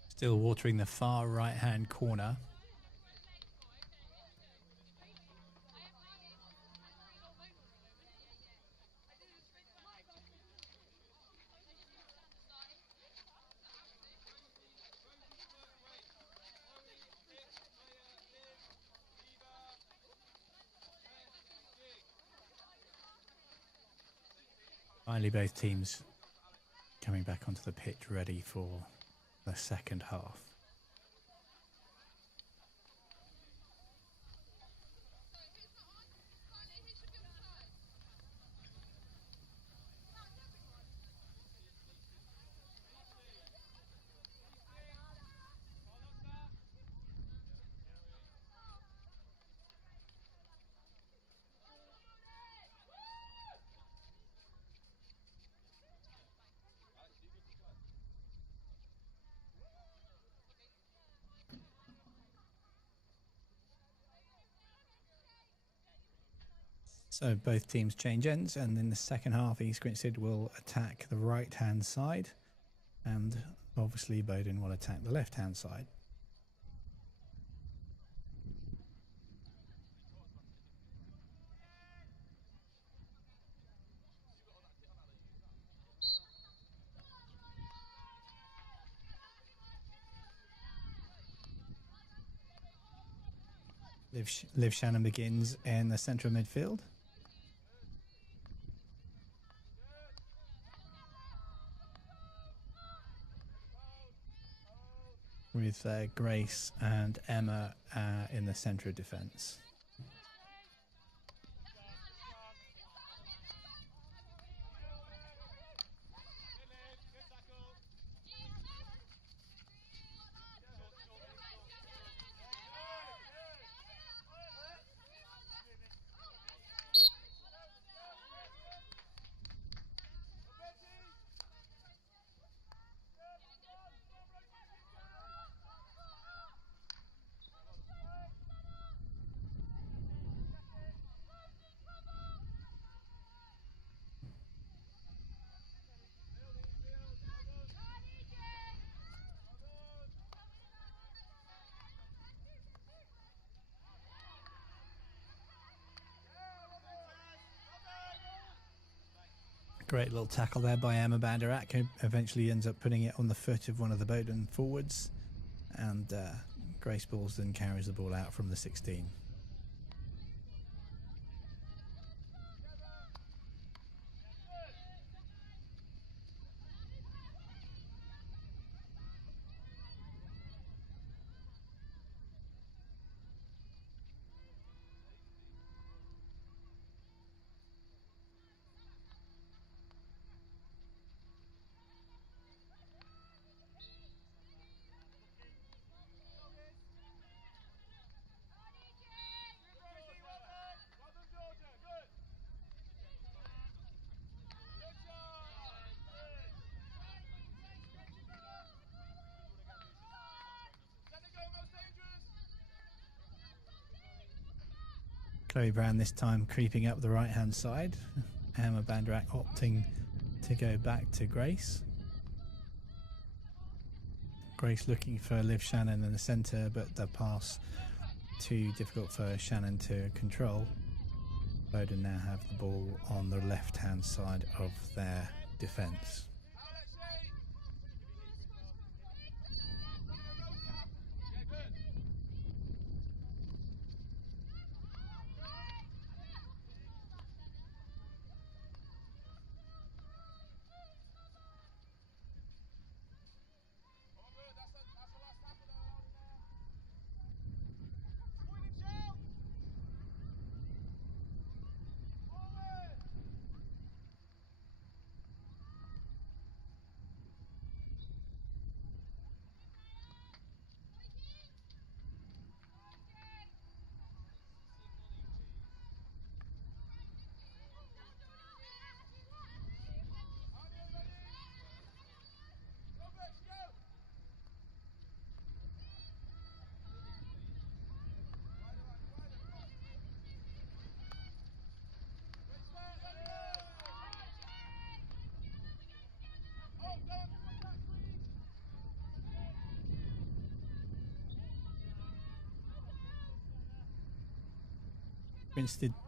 Still watering the far right-hand corner. Finally, both teams coming back onto the pitch ready for the second half. So both teams change ends, and in the second half, East Grinstead will attack the right-hand side, and obviously Bowdon will attack the left-hand side. Liv Shannon begins in the centre of midfield. With Grace and Emma in the centre of defence. Great little tackle there by Emma Banderak, who eventually ends up putting it on the foot of one of the Bowdon forwards, and Grace Balls then carries the ball out from the 16. Chloe Brown this time creeping up the right hand side. Emma Banderak opting to go back to Grace. Grace looking for Liv Shannon in the centre, but the pass too difficult for Shannon to control. Bowdon now have the ball on the left hand side of their defence.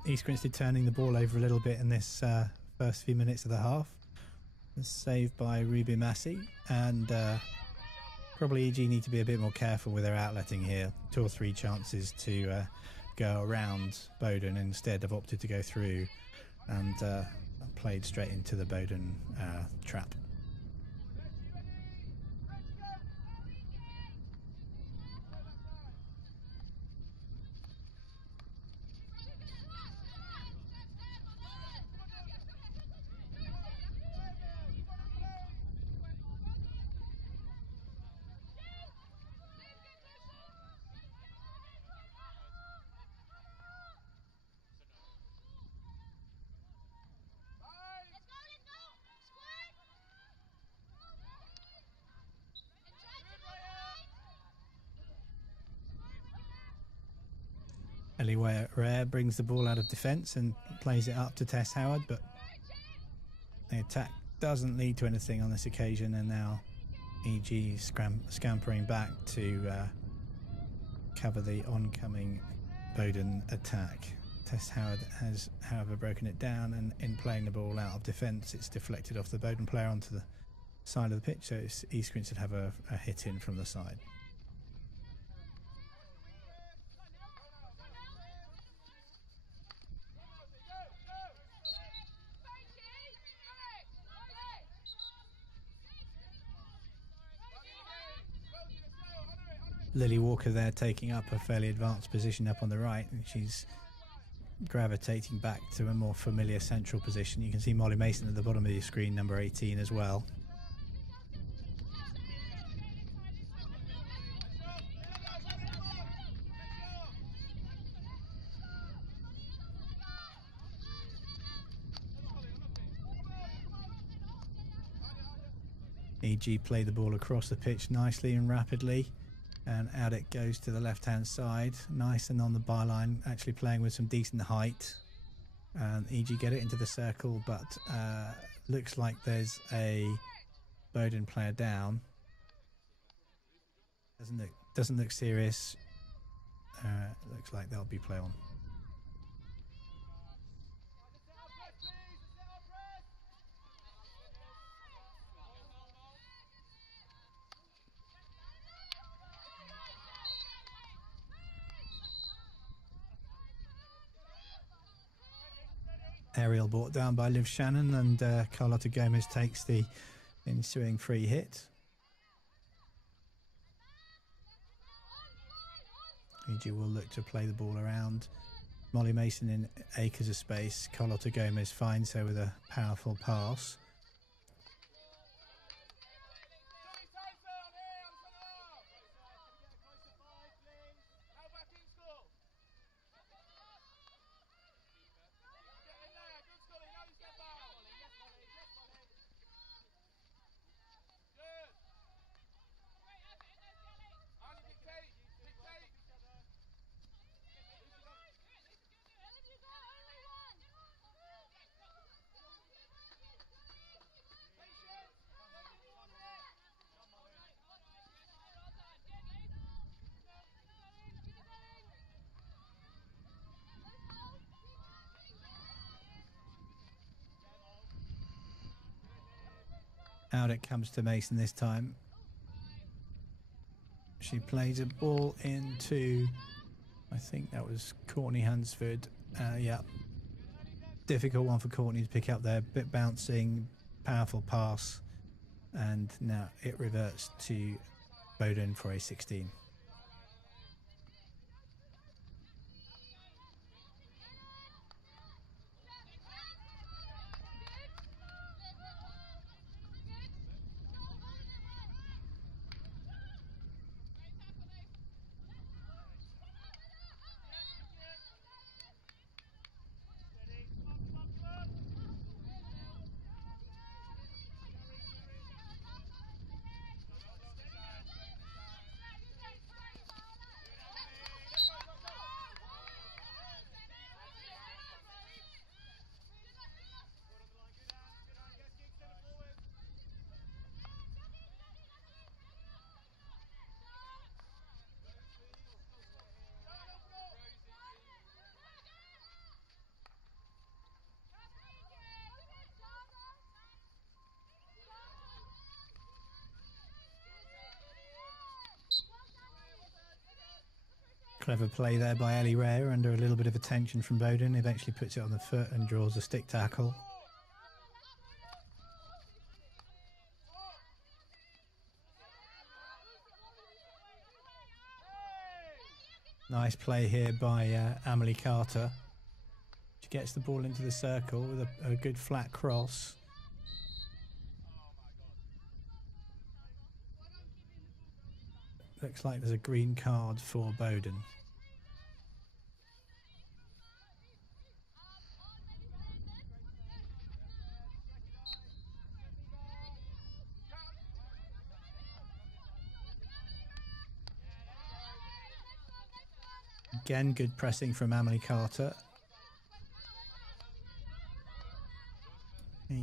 East Grinstead turning the ball over a little bit in this first few minutes of the half. Saved by Ruby Massey, and probably EG need to be a bit more careful with their outletting here. 2 or 3 chances to go around Bowdon, instead have opted to go through and played straight into the Bowdon trap. Ellie Rare brings the ball out of defence and plays it up to Tess Howard, but the attack doesn't lead to anything on this occasion, and now EG scampering back to cover the oncoming Bowdon attack. Tess Howard has, however, broken it down, and in playing the ball out of defence, it's deflected off the Bowdon player onto the side of the pitch, so East Grinstead have a hit in from the side. Lily Walker there taking up a fairly advanced position up on the right, and she's gravitating back to a more familiar central position. You can see Molly Mason at the bottom of your screen, number 18 as well. EG play the ball across the pitch nicely and rapidly, and out it goes to the left hand side, nice and on the byline, actually playing with some decent height, and EG get it into the circle, but looks like there's a Bowdon player down. Doesn't look serious. Looks like there'll be play on. Aerial brought down by Liv Shannon, and Carlotta Gomez takes the ensuing free hit. EG will look to play the ball around. Molly Mason in acres of space. Carlotta Gomez finds her with a powerful pass. Out it comes to Mason this time. She plays a ball into, I think that was Courtney Hansford. Yeah, difficult one for Courtney to pick up there. Bit bouncing, powerful pass, and now it reverts to Bowdon for a 16. Clever play there by Ellie Rare under a little bit of attention from Bowdon. Eventually puts it on the foot and draws a stick tackle. Nice play here by Amelie Carter. She gets the ball into the circle with a good flat cross. Looks like there's a green card for Bowdon. Again, good pressing from Emily Carter.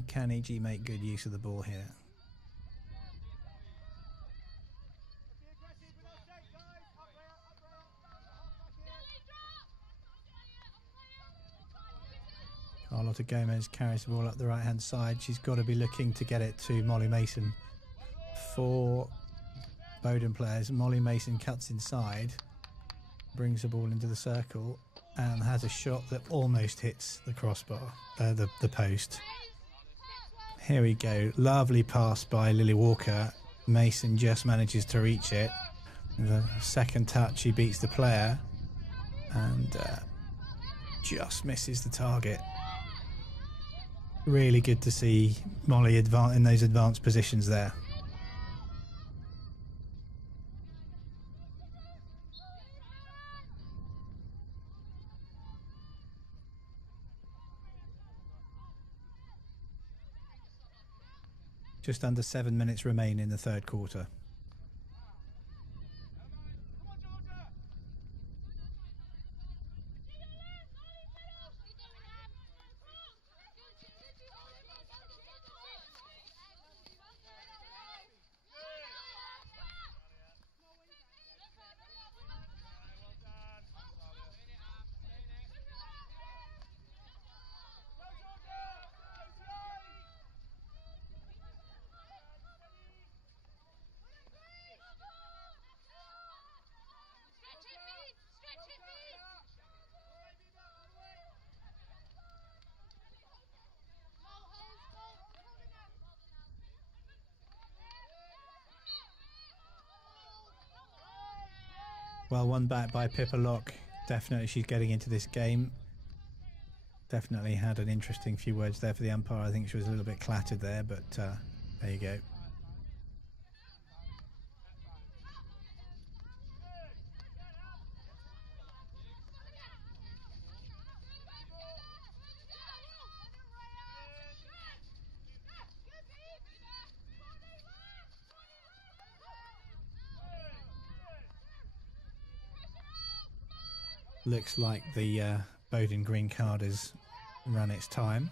Can EG make good use of the ball here? Carlotta Gomez carries the ball up the right-hand side. She's got to be looking to get it to Molly Mason. For Bowdon players, Molly Mason cuts inside, brings the ball into the circle, and has a shot that almost hits the crossbar, the post. Here we go. Lovely pass by Lily Walker. Mason just manages to reach it. With a second touch, he beats the player and just misses the target. Really good to see Molly in those advanced positions there. Just under 7 minutes remain in the third quarter. Well, one back by Pippa Locke. Definitely she's getting into this game. Definitely had an interesting few words there for the umpire. I think she was a little bit clattered there, but there you go. Looks like the Bowdon green card has run its time.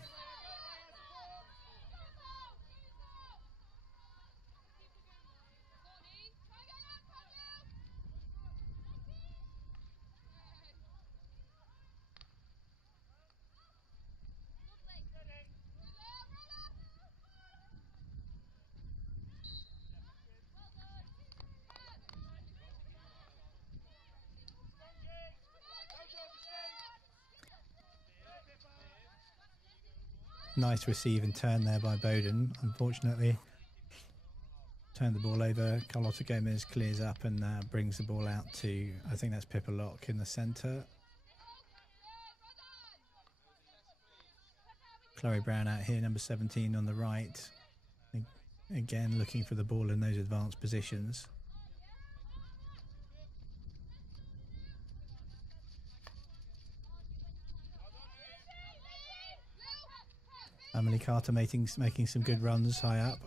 Nice receive and turn there by Bowdon. Unfortunately, turned the ball over. Carlotta Gomez clears up and brings the ball out to, I think that's Pippa Locke in the centre. Chloe Brown out here, number 17 on the right. Again, looking for the ball in those advanced positions. Emily Carter making some good runs high up.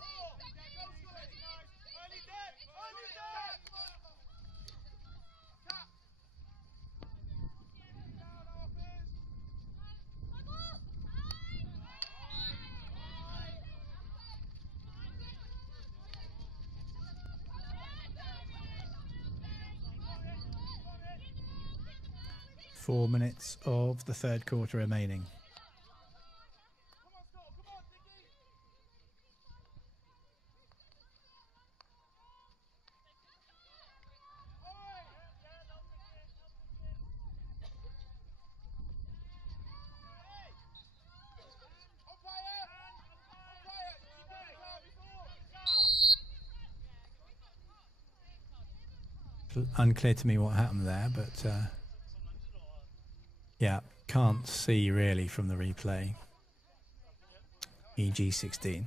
Four minutes of the third quarter remaining. Unclear to me what happened there, but yeah, can't see really from the replay. EG16.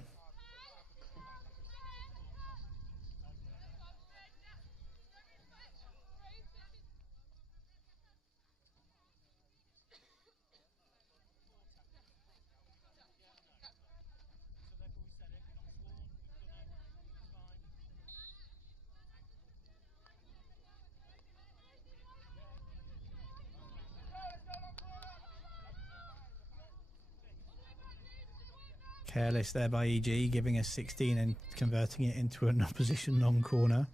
Careless there by EG, giving us 16 and converting it into an opposition long corner.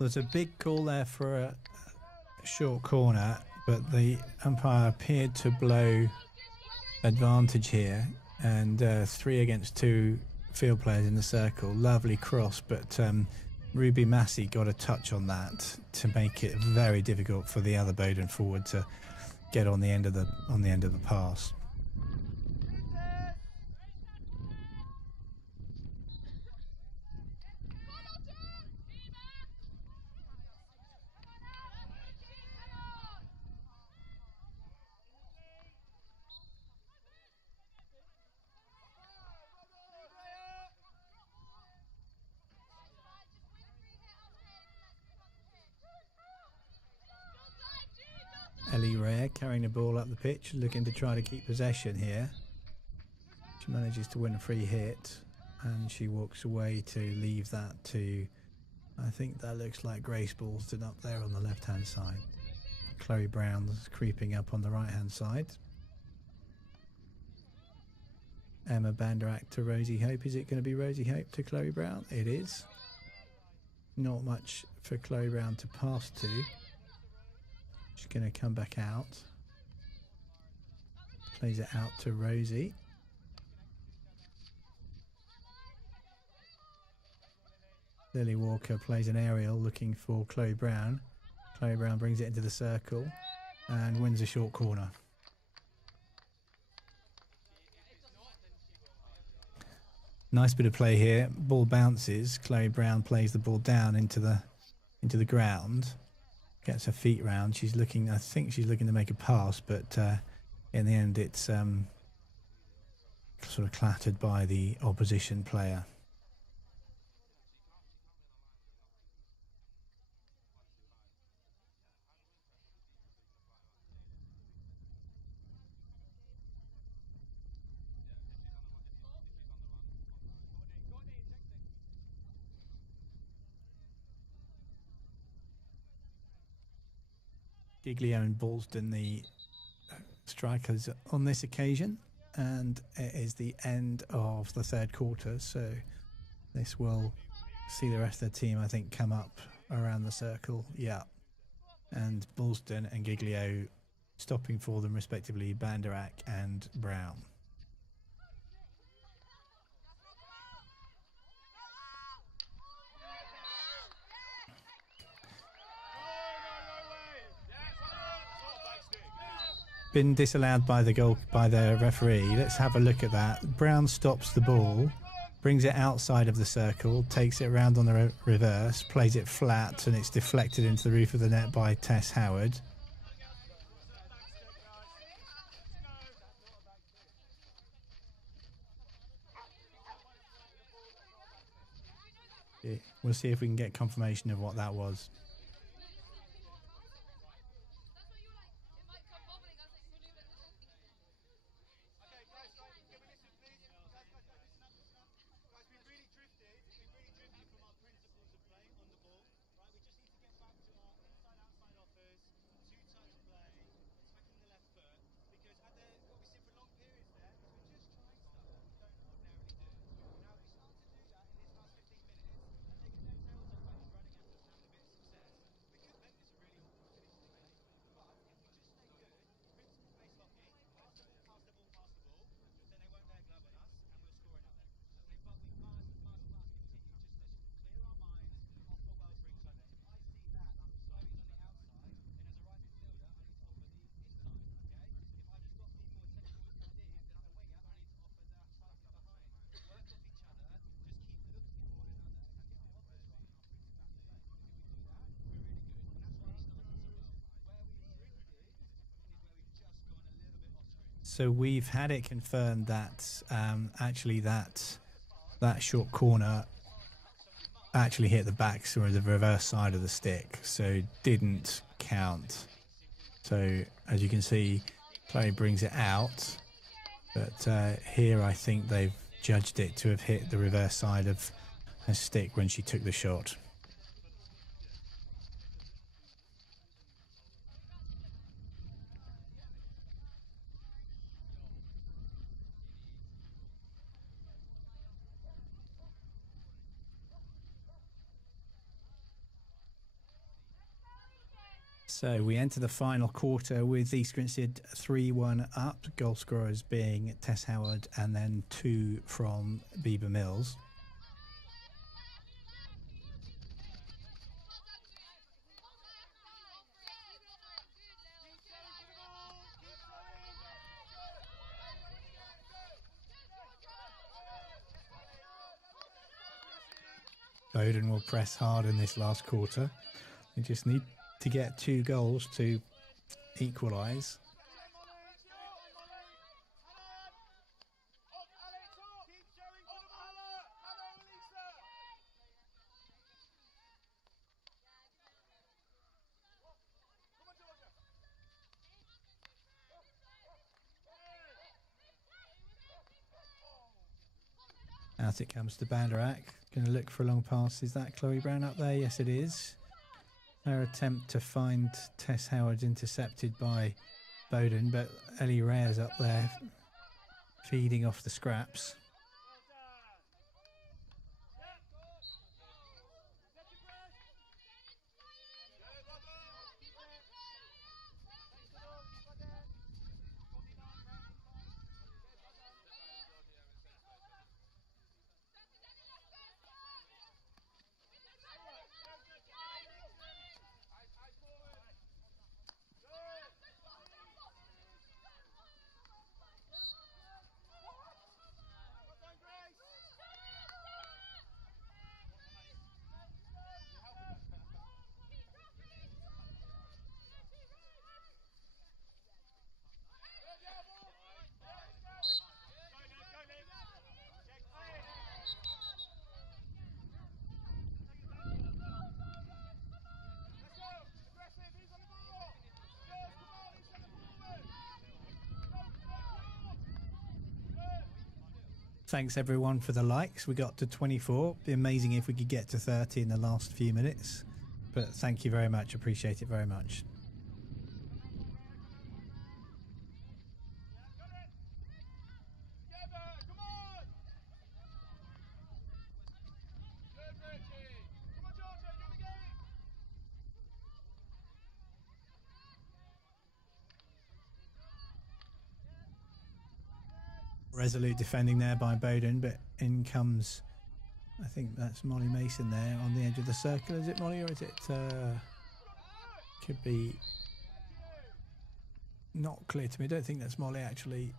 There's a big call there for a short corner, but the umpire appeared to blow advantage here, and 3 against 2 field players in the circle. Lovely cross, but Ruby Massey got a touch on that to make it very difficult for the other Bowdon forward to get on the end of the pass. Ellie Rare carrying the ball up the pitch, looking to try to keep possession here. She manages to win a free hit, and she walks away to leave that to, I think that looks like Grace Ballston up there on the left-hand side. Chloe Brown's creeping up on the right-hand side. Emma Banderak to Rosie Hope. Is it going to be Rosie Hope to Chloe Brown? It is. Not much for Chloe Brown to pass to. She's going to come back out. Plays it out to Rosie. Lily Walker plays an aerial looking for Chloe Brown. Chloe Brown brings it into the circle and wins a short corner. Nice bit of play here. Ball bounces. Chloe Brown plays the ball down into the ground. Gets her feet round. She's looking. I think she's looking to make a pass, but in the end, it's sort of clattered by the opposition player. Giglio and Ballston, the strikers on this occasion, and it is the end of the third quarter, so this will see the rest of the team, I think, come up around the circle. Yeah, and Ballston and Giglio stopping for them respectively, Banderak and Brown. Been disallowed by the referee. Let's have a look at that. Brown stops the ball, brings it outside of the circle, takes it around on the reverse, plays it flat, and it's deflected into the roof of the net by Tess Howard. We'll see if we can get confirmation of what that was. So we've had it confirmed that actually that short corner actually hit the back or the reverse side of the stick, so didn't count. So as you can see, Chloe brings it out, but here I think they've judged it to have hit the reverse side of her stick when she took the shot. So we enter the final quarter with East Grinstead 3-1 up, goal scorers being Tess Howard and then 2 from Bieber Mills. Bowdon will press hard in this last quarter. They just need to get 2 goals to equalise. Out it comes to Banderak. Going to look for a long pass. Is that Chloe Brown up there? Yes, it is. Her attempt to find Tess Howard intercepted by Bowdon, but Ellie Rare's up there feeding off the scraps. Thanks everyone for the likes. We got to 24. It'd be amazing if we could get to 30 in the last few minutes. But thank you very much. Appreciate it very much. Resolute defending there by Bowdon, but in comes, I think that's Molly Mason there on the edge of the circle. Is it Molly or is it, could be not clear to me. I don't think that's Molly actually.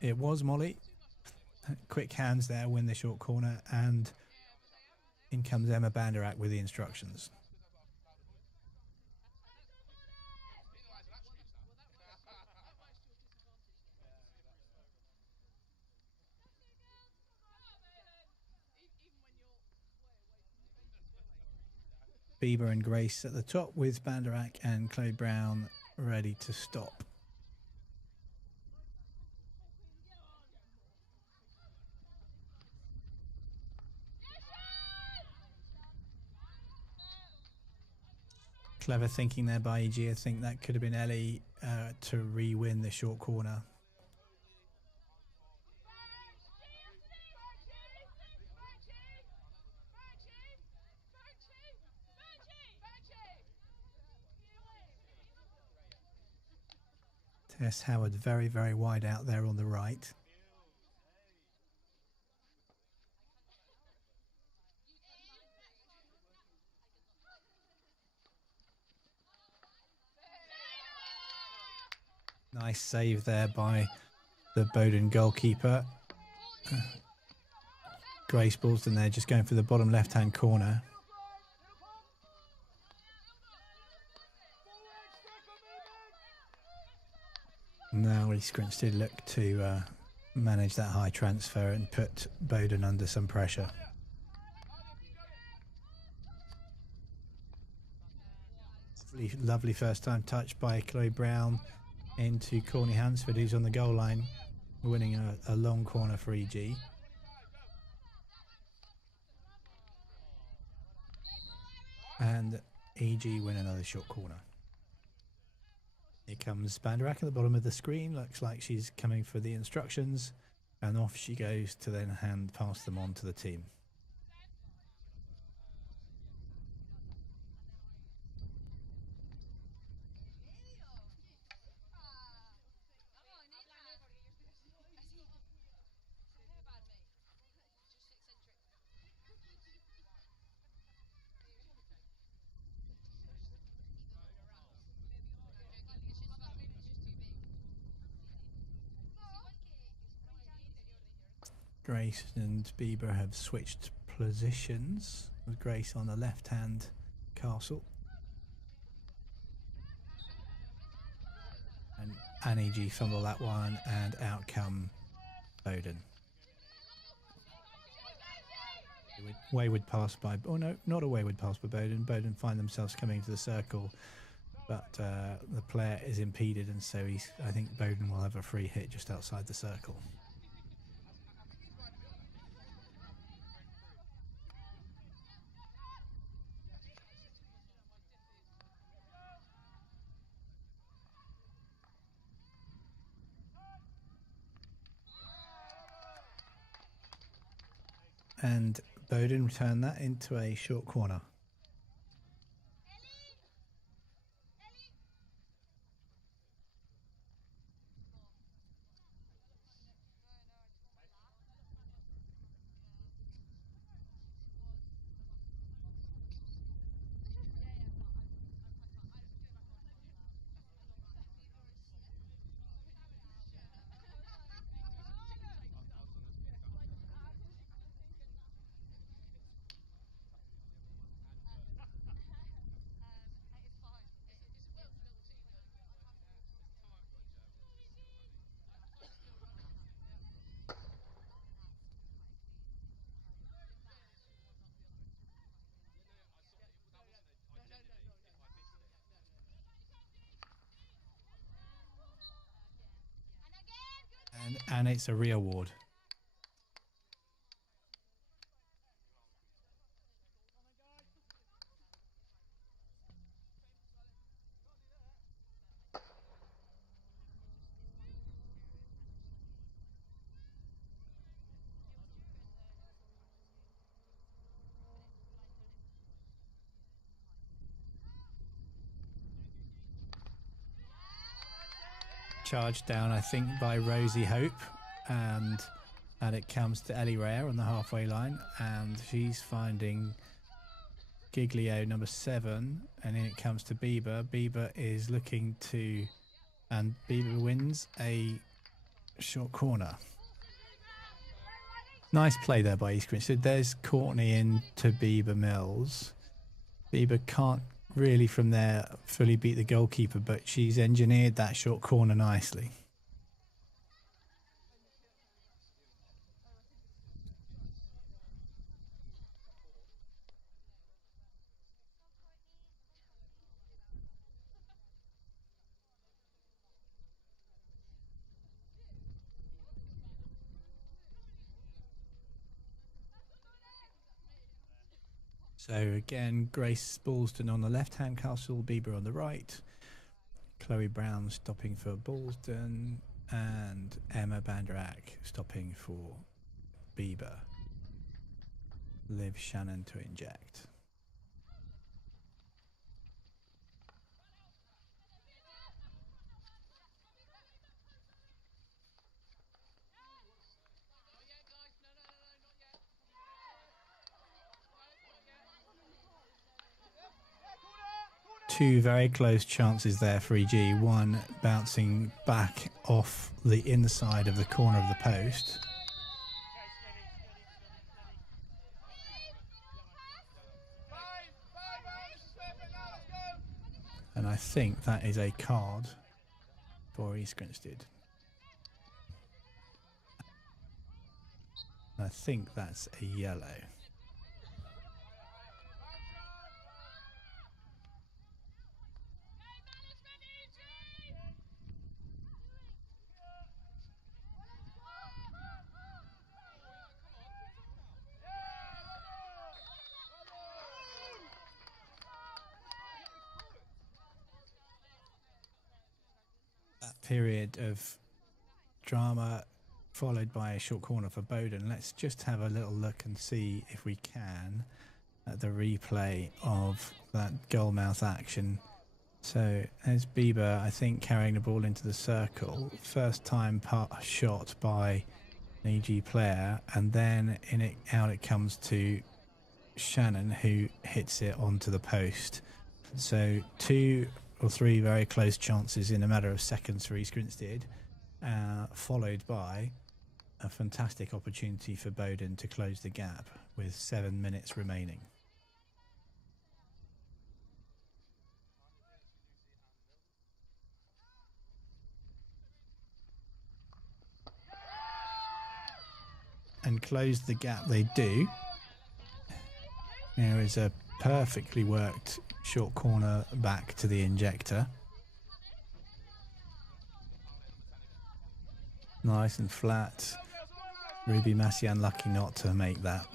It was Molly. Quick hands there, win the short corner, and in comes Emma Banderak with the instructions. Bieber and Grace at the top with Banderak and Chloe Brown ready to stop. Clever thinking there by EG. I think that could have been Ellie to re-win the short corner. Tess Howard very, very wide out there on the right. Nice save there by the Bowdon goalkeeper. Grace Ballston there, just going for the bottom left-hand corner. Now East Grinstead look to manage that high transfer and put Bowdon under some pressure. Lovely first time touch by Chloe Brown into Courtney Hansford, who's on the goal line, winning a long corner for EG. And EG win another short corner. Here comes Banderak at the bottom of the screen. Looks like she's coming for the instructions, and off she goes to then hand pass them on to the team. Grace and Bieber have switched positions, with Grace on the left-hand castle. And EG fumble that one, and out come Bowdon. Wayward pass by, oh no, not a wayward pass by Bowdon. Bowdon find themselves coming to the circle, but the player is impeded, and so I think Bowdon will have a free hit just outside the circle. And Bowdon returned that into a short corner. And it's a re-award. Charged down, I think, by Rosie Hope, and it comes to Ellie Rare on the halfway line, and she's finding Giglio, number 7, and then it comes to Bieber. Bieber is looking to, and Bieber wins a short corner. Nice play there by East Grinstead. There's Courtney into Bieber Mills. Bieber can't really from there fully beat the goalkeeper, but she's engineered that short corner nicely. So again, Grace Ballston on the left-hand castle, Bieber on the right. Chloe Brown stopping for Ballston, and Emma Banderak stopping for Bieber. Liv Shannon to inject. Two very close chances there for EG. One bouncing back off the inside of the corner of the post. think that is a card for East Grinstead. I think that's a yellow. That period of drama followed by a short corner for Bowdon. Let's just have a little look and see if we can at the replay of that goalmouth action. So there's Bieber, I think, carrying the ball into the circle. First time shot by an EG player, and then out it comes to Shannon, who hits it onto the post. So 2 or 3 very close chances in a matter of seconds for East Grinstead, followed by a fantastic opportunity for Bowdon to close the gap with 7 minutes remaining. And close the gap they do. There is a perfectly worked short corner back to the injector. Nice and flat. Ruby Massey unlucky not to make that.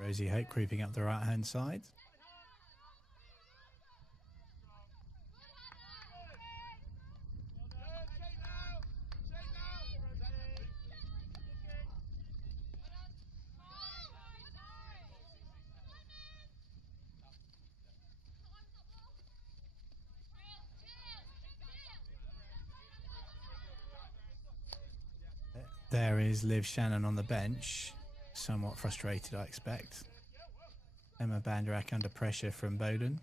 Rosie Hope creeping up the right hand side. There is Liv Shannon on the bench, somewhat frustrated, I expect. Emma Banderak under pressure from Bowdon.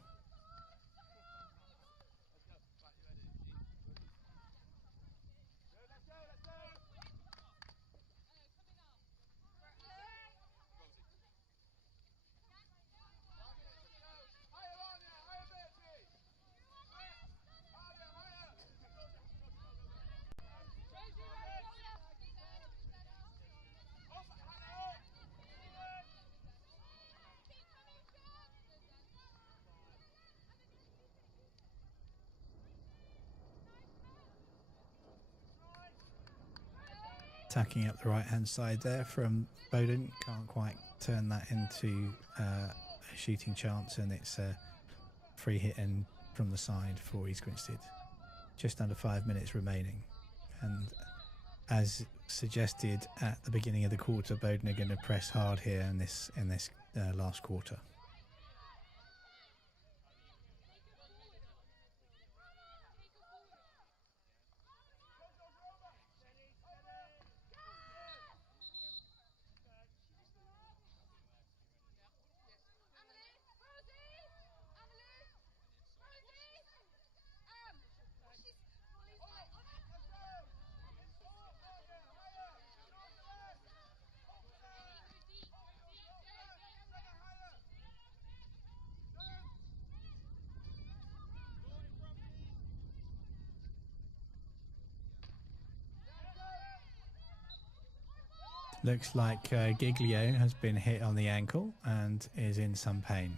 Attacking up the right hand side there from Bowdon. Can't quite turn that into a shooting chance, and it's a free hit in from the side for East Grinstead. Just under 5 minutes remaining, and as suggested at the beginning of the quarter, Bowdon are going to press hard here in this last quarter. Looks like Giglio has been hit on the ankle and is in some pain.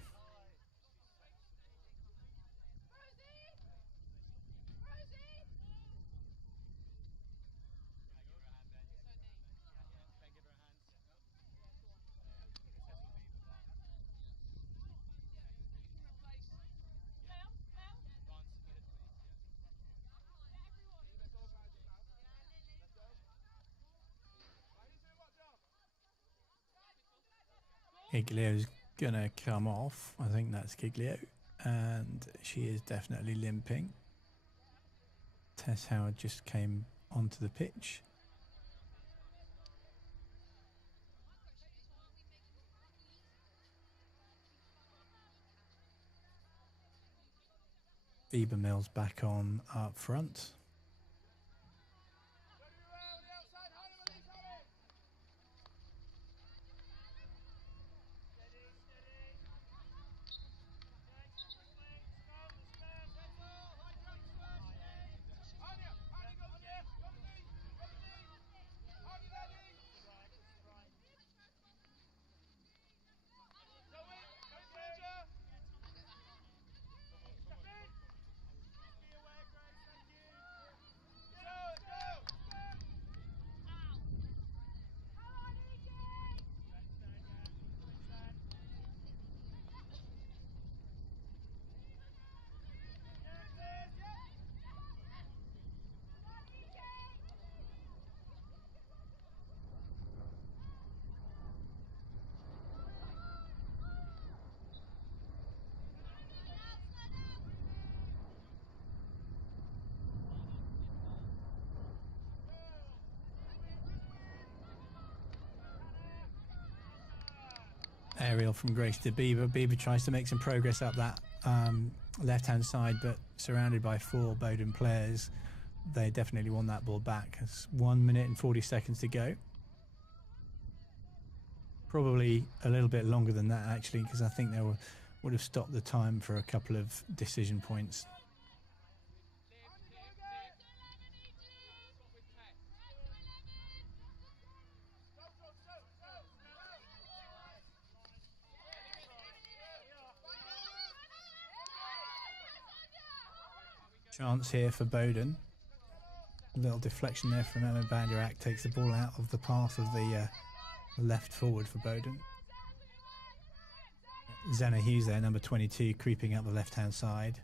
Giglio's gonna come off. I think that's Giglio. and she is definitely limping. Tess Howard just came onto the pitch. Bieber Mills back on up front. Aerial from Grace to Bieber. Bieber tries to make some progress up that left-hand side, but surrounded by 4 Bowdon players. They definitely want that ball back. It's 1 minute and 40 seconds to go. Probably a little bit longer than that, actually, because I think they would have stopped the time for a couple of decision points. Chance here for Bowdon. A little deflection there from Emma Banderak, takes the ball out of the path of the left forward for Bowdon. Zena Hughes there, number 22, creeping up the left-hand side.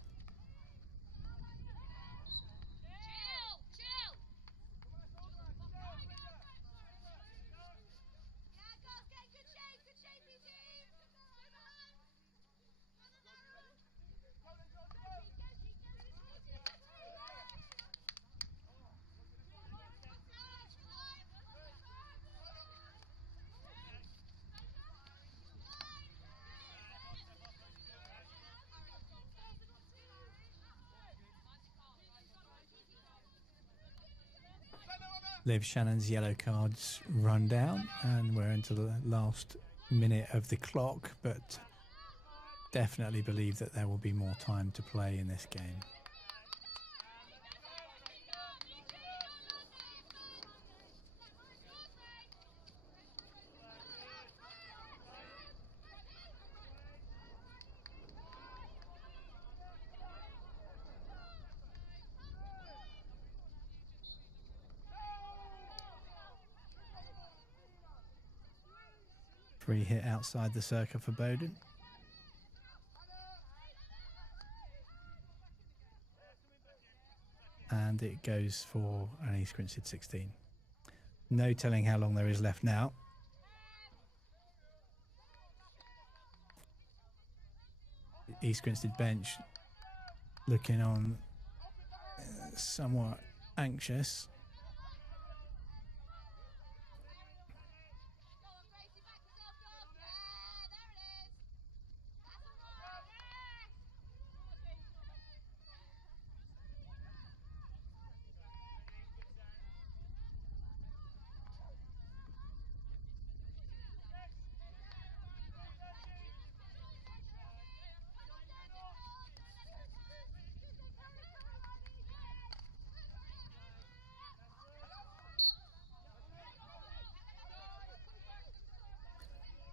Liv Shannon's yellow cards run down, and we're into the last minute of the clock, but definitely believe that there will be more time to play in this game. Free hit outside the circle for Bowdon. And it goes for an East Grinstead 16. No telling how long there is left now. East Grinstead bench looking on somewhat anxious.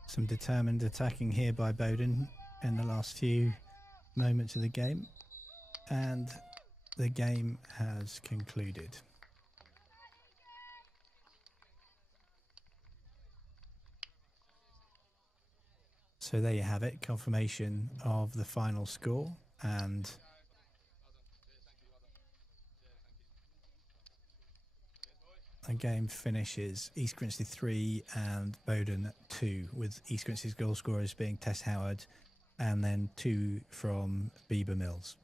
Some determined attacking here by Bowdon in the last few moments of the game, and the game has concluded. So there you have it, confirmation of the final score, and the game finishes East Grinstead 3 and Bowdon 2, with East Grinstead's goal scorers being Tess Howard and then 2 from Bieber Mills.